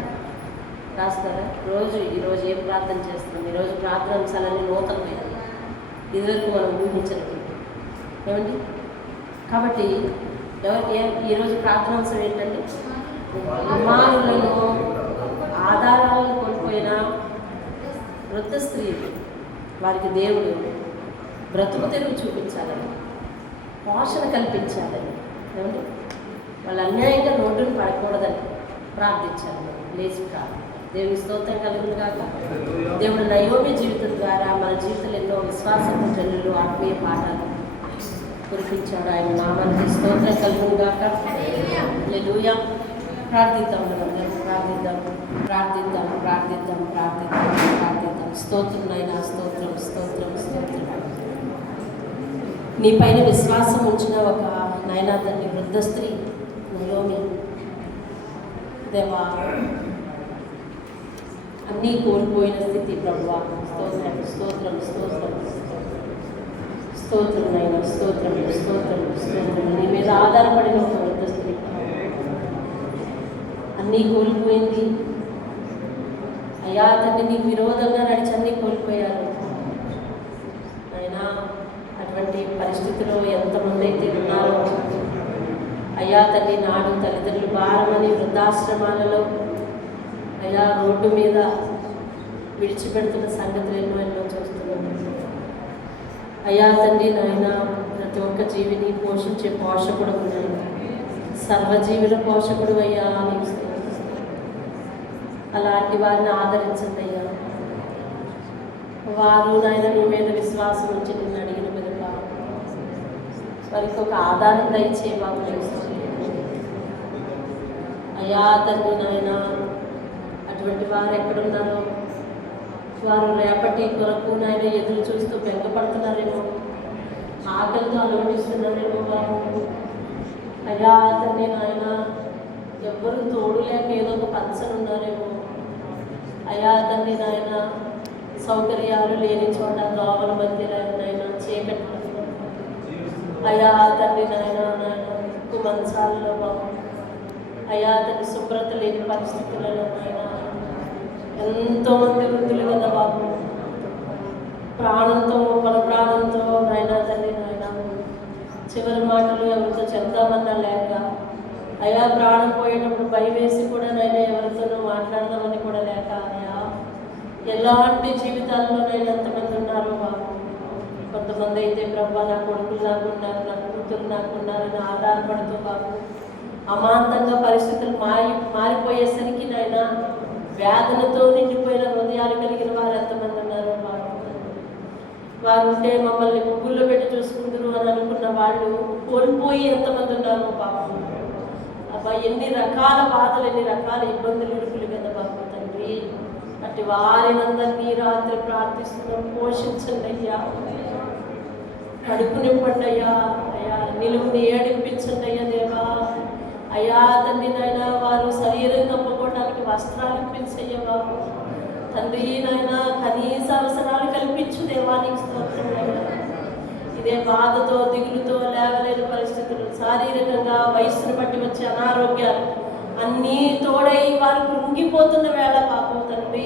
ఈరోజు ఏం ప్రార్థన చేస్తున్నాం? ఈరోజు ప్రార్థనాంశాలన్నీ నూతనమైన, ఇదివరకు మనం ఊహించలేదు ఏమండి. కాబట్టి ఈరోజు ప్రార్థనాంశం ఏంటంటే, కుమారులను ఆధారాలను కోల్పోయిన వృద్ధ స్త్రీలు వారికి దేవుడు బ్రతుకు తెరువు చూపించాలని, పోషణ కల్పించాలని, ఏమండి వాళ్ళు అన్యాయంగా రోడ్డును పడకూడదని ప్రార్థించాలి. లేచి ప్రార్థన. దేవుని స్తోత్రం కలుగును గాక. దేవుడు నయోమి జీవితం ద్వారా మన జీవితంలో ఎన్నో విశ్వాసపు జల్లులు, ఆత్మీయ పాఠాలు కురిపించాడు. ఆయన నామానికి స్తోత్రం కలుగును గాక. హల్లెలూయా. ప్రార్థిద్దాం. స్తోత్రం నాయనా, స్తోత్రం. నీ పైన విశ్వాసం ఉంచిన ఒక నాయనా తండ్రి వృద్ధ స్త్రీ నయోమి దేవా, అన్నీ కోల్పోయిన స్థితి ప్రభువా, స్తోత్రం నాయనా, స్తోత్రం. నీ మీద ఆధారపడిన ఒక వృద్ధ స్త్రీ అన్నీ కోల్పోయింది అయ్యా తండ్రి. నీకు విరోధంగా నడిచి అన్నీ కోల్పోయారు అయినా. అటువంటి పరిస్థితిలో ఎంతమంది అయితే ఉన్నారో అయ్యా తండ్రి, నాడు తల్లిదండ్రులు భారమని వృద్ధాశ్రమాలలో, అయ్యా రోడ్డు మీద విడిచిపెడుతున్న సంగతులు ఎన్నో చూస్తున్నాం. అయ్యా తండ్రి నాయన, ప్రతి ఒక్క జీవిని పోషించే పోషకుడు ఉన్నాయి, సర్వజీవుల పోషకుడు అయ్యా. అలాంటి వారిని ఆదరించండి అయ్యా. వారు నాయన నీ మీద విశ్వాసం ఉంచి నిన్ను అడిగిన మీదట వారికి ఒక ఆధారం దయచే బాబు. అయ్యా తండ్రి నాయన, అటువంటి వారు ఎక్కడున్నారో, వారు రేపటి కొరకు నాయన ఎదురు చూస్తూ బెంగపడుతున్నారేమో, ఆకలితో అనుభవిస్తున్నారేమో బాబు. అయ్యా తండ్రి నాయన, ఎవ్వరు తోడు లేక ఏదో ఒక పచ్చని ఉన్నారేమో. అయ్యా తండ్రి నాయన, సౌకర్యాలు లేని చోట దోమల మధ్యలో నాయన చీకటి, అయ్యా తండ్రి నాయన ఎక్కువ మంచాలలో బాబు. అయ్యా తండ్రి శుభ్రత లేని పరిస్థితులలో నాయన ఎంతోమంది వృద్ధులు కదా బాబు, ప్రాణంతో మన ప్రాణంతో నాయన తండ్రి నాయన చివరి మాటలు ఎవరితో చెప్దామన్నా లేక, అయ్యా ప్రాణం పోయేటప్పుడు భయం వేసి కూడా నాయన ఎవరితోనూ మాట్లాడదామని కూడా లేక, అయ్యా ఎలాంటి జీవితాల్లోనైనా ఎంతమంది ఉన్నారో బాబు. కొంతమంది అయితే ప్రభా నా కొడుకులు నాకున్నారు, నా కూతురు నాకున్నారని ఆధారపడుతూ బాబు అమాంతంగా పరిస్థితులు మారిపోయేసరికి నాయన వేదనతో నిండిపోయిన హృదయాలు కలిగిన వారు ఎంతమంది ఉన్నారో బాబు. వారు ఉంటే మమ్మల్ని ముగ్గుల్లో పెట్టి చూసుకుందరు అని అనుకున్న వాళ్ళు కోల్పోయి ఎంతమంది ఉన్నారో బాబు. అబ్బా, ఎన్ని రకాల బాధలు, ఎన్ని రకాల ఇబ్బందులు ఇరుకులు కదా బాబు తండ్రి. అటు వారినందరినీ రాత్రి ప్రార్థిస్తున్నాం, పోషించండి అయ్యా, కడుపు నింపండి అయ్యా. అయ్యా నిలువుని ఏడిపించండి అయ్యా దేవా. అయ్యా తండ్రి నాయన, వారు శరీరం కప్పుకోవడానికి వస్త్రాలు ఇప్పించయ్యా బాబు తండ్రి నాయన. కనీస అవసరాలు కల్పించు దేవానికి స్తోత్రం. ఇదే బాధతో దిగులుతో లేవలేని పరిస్థితులు, శారీరకంగా వయస్సును బట్టి వచ్చే అనారోగ్యాలు అన్నీ తోడై వారు కృంగిపోతున్న వేళ పాపం తండ్రి,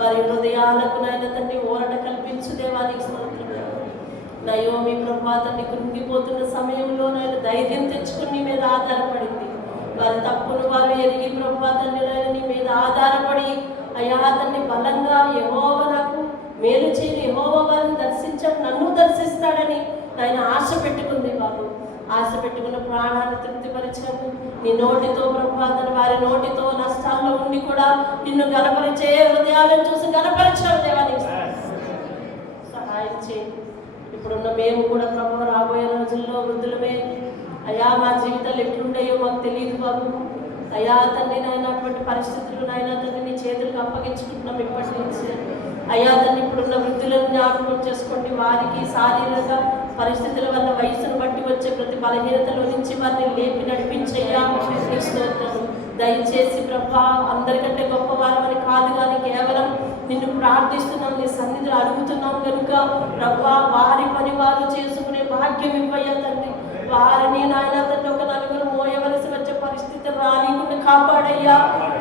వారి హృదయాలకు నాయన తండ్రి ఊరట కల్పించు దేవానికి స్తోత్రం. నయోమి ప్రభా తండ్రి కృంగిపోతున్న సమయంలో నాయన ధైర్యం తెచ్చుకుని నీ మీద ఆధారపడింది. వారి తప్పును వారు ఎరిగి ప్రభా తండ్రి నాయన నీ మీద ఆధారపడి, అయ్యా తండ్రి బలంగా యెహోవా నాకు మేలు చేయని, యెహోవా వారిని దర్శించాడు, నన్ను దర్శిస్తాడని ఆయన ఆశ పెట్టుకుంది బాబు. ఆశ పెట్టుకున్న ప్రాణాన్ని తృప్తిపరిచాము. నీ నోటితో ప్రభా తండ్రి వారి నోటితో నష్టాల్లో ఉండి కూడా నిన్ను గనపరిచే హృదయాలను చూసి గనపరిచావు దేవానికి సహాయం చేయి. ఇప్పుడున్న మేము కూడా ప్రభు రాబోయే రోజుల్లో వృద్ధులమే అయ్యా, మా జీవితాలు ఎట్లుంటాయో మాకు తెలియదు బాబు. అయ్యా తండ్రి నాయన అటువంటి పరిస్థితులు నాయన తండ్రి నీ చేతులకు అప్పగించుకుంటున్నాం ఇప్పటి నుంచి. అయ్యా తండ్రి ఇప్పుడున్న వృద్ధులను జ్ఞాపకం చేసుకోండి. వారికి శారీరక పరిస్థితుల వల్ల వయసును బట్టి వచ్చే ప్రతి బలహీనతల నుంచి వారిని లేపి నడిపించయ్యా. దయచేసి ప్రభా అందరికంటే గొప్పవారమని కాదు కానీ కేవలం నిన్ను ప్రార్థిస్తున్నాం, నీ సన్నిధిలో అడుగుతున్నాం కనుక ప్రభా వారి పని వారు చేసుకునే భాగ్యం ఇవ్వయ్యా తండ్రి. వారిని నాయన తండ్రి ఒక నలుగురు మోయవలసి వచ్చే పరిస్థితి రానికుండా కాపాడయ్యా.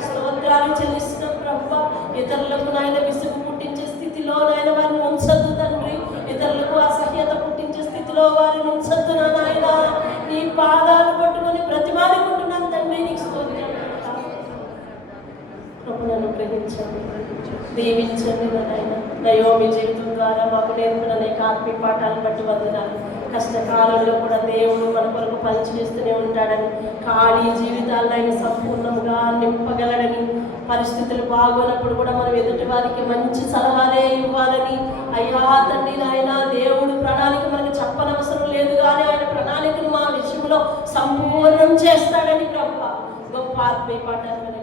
స్తోత్రాలు చెల్లిస్తున్నాం ప్రభా. ఇతరులకు నాయన విసుగు పుట్టించే స్థితిలో నాయన వారిని ఉంచద్దు తండ్రి. ఇతరులకు అసహ్యత పుట్టించే స్థితిలో వారిని ఉంచద్దు నాయన. నీ పాదాలు పట్టుకొని బ్రతిమాలుకుంటున్నాను తండ్రి, నీకు స్తోత్రం. నన్ను గ్రహించండి, దీవించండి నాయన. నయోమి జీవితం ద్వారా మాకు నేర్పిన అనేక ఆత్మీయ పాఠాలను బట్టి వందనాలు. కష్టకాలంలో కూడా దేవుడు మన కొరకు పనిచేస్తూనే ఉంటాడని, ఖాళీ జీవితాలను ఆయన సంపూర్ణంగా నింపగలడని, పరిస్థితులు బాగోనప్పుడు కూడా మనం ఎదుటి వారికి మంచి సలహాలే ఇవ్వాలని, అయ్యా తండ్రి నాయన దేవుడు ప్రణాళిక మనకు చెప్పనవసరం లేదు కానీ ఆయన ప్రణాళికను మా విషయంలో సంపూర్ణం చేస్తాడని ప్రభు గొప్ప ఆత్మీయ పాఠాలు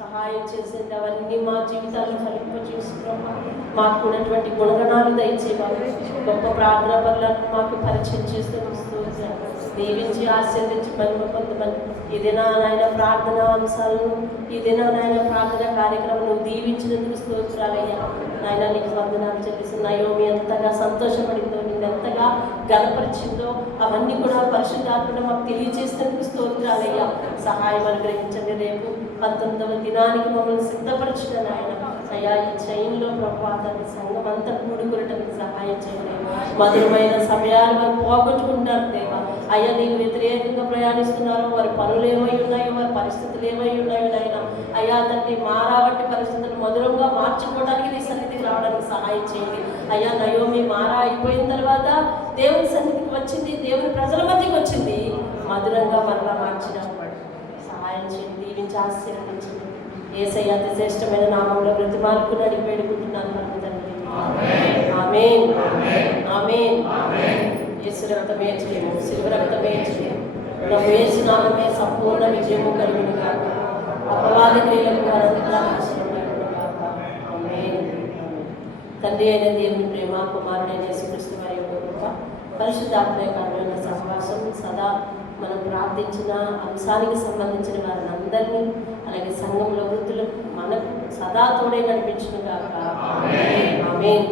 సహాయం చేసేది. అవన్నీ మా జీవితాల్లో ఫలింప చేసుకున్నామా. మాకు ఉన్నటువంటి గుణగణాలు దయచేవారు. గొప్ప ప్రార్థన పనులను మాకు పరిచయం చేస్తూ దీవించి ఆశీర్వించి మహిమ పొందమని ఇదేనా నాయన ప్రార్థన అంశాలను, ఇదేనా నాయన ప్రార్థన కార్యక్రమం దీవించినందుకు స్తోత్రాలయ్యా. నాయన నీకు వందనాలు చెల్లిస్తున్న నయోమి ఎంతగా సంతోషపడిందో, నిన్ను ఎంతగా గనపరిచిందో అవన్నీ కూడా పరిశుద్ధాత్మను మాకు తెలియజేసినందుకు స్తోత్రాలయ్యా. సహాయం అనుగ్రహించండి. రేపు 19వ దినానికి మమ్మల్ని సిద్ధపరిచిన నాయన అయ్యా, ఈ చైన్లో ప్రభాతాన్ని సంఘం అంతా కూడుకునటానికి సహాయం చేయండి. మధురమైన సమయాలు వారు పోగొట్టుకుంటారు దేవా. అయ్యా నీకు వ్యతిరేకంగా ప్రయాణిస్తున్నారో, వారి పనులు ఏమై ఉన్నాయో, వారి పరిస్థితులు ఏమై ఉన్నాయో నాయన, అయ్యా తండ్రి మారావట్టి పరిస్థితులు మధురంగా మార్చుకోవడానికి నీ సన్నిధికి రావడానికి సహాయం చేయండి. అయ్యా నయోమి మారా అయిపోయిన తర్వాత దేవుని సన్నిధికి వచ్చింది, దేవుని ప్రజల మధ్యకి వచ్చింది, మధురంగా మరలా మార్చిన సహాయం చేయండి, దీవించి ఆశీర్వదించండి. యేసయ్య అతి శ్రేష్టమైన నామంలో బ్రతిమాలుకుని వేడుకుంటున్నాను తండ్రి. ఆమేన్, ఆమేన్. యేసు రక్తమే జయము, శిలువ రక్తమే జయము. ప్రభు యేసు నామమే సంపూర్ణ విజయము కలుగును గాక. అపవాది క్రియలకు తండ్రి అయిన దేవుని ప్రేమ, కుమారుడైన యేసుక్రీస్తు వారి యొక్క కృప, పరిశుద్ధాత్మ కారణమైన సహవాసం సదా మనం ప్రార్థించిన అంశానికి సంబంధించిన వారిని అందరినీ, అలాగే సంఘంలో వృద్ధులకు మనకు సదా తోడే నడిపించును గాక. ఆమేన్.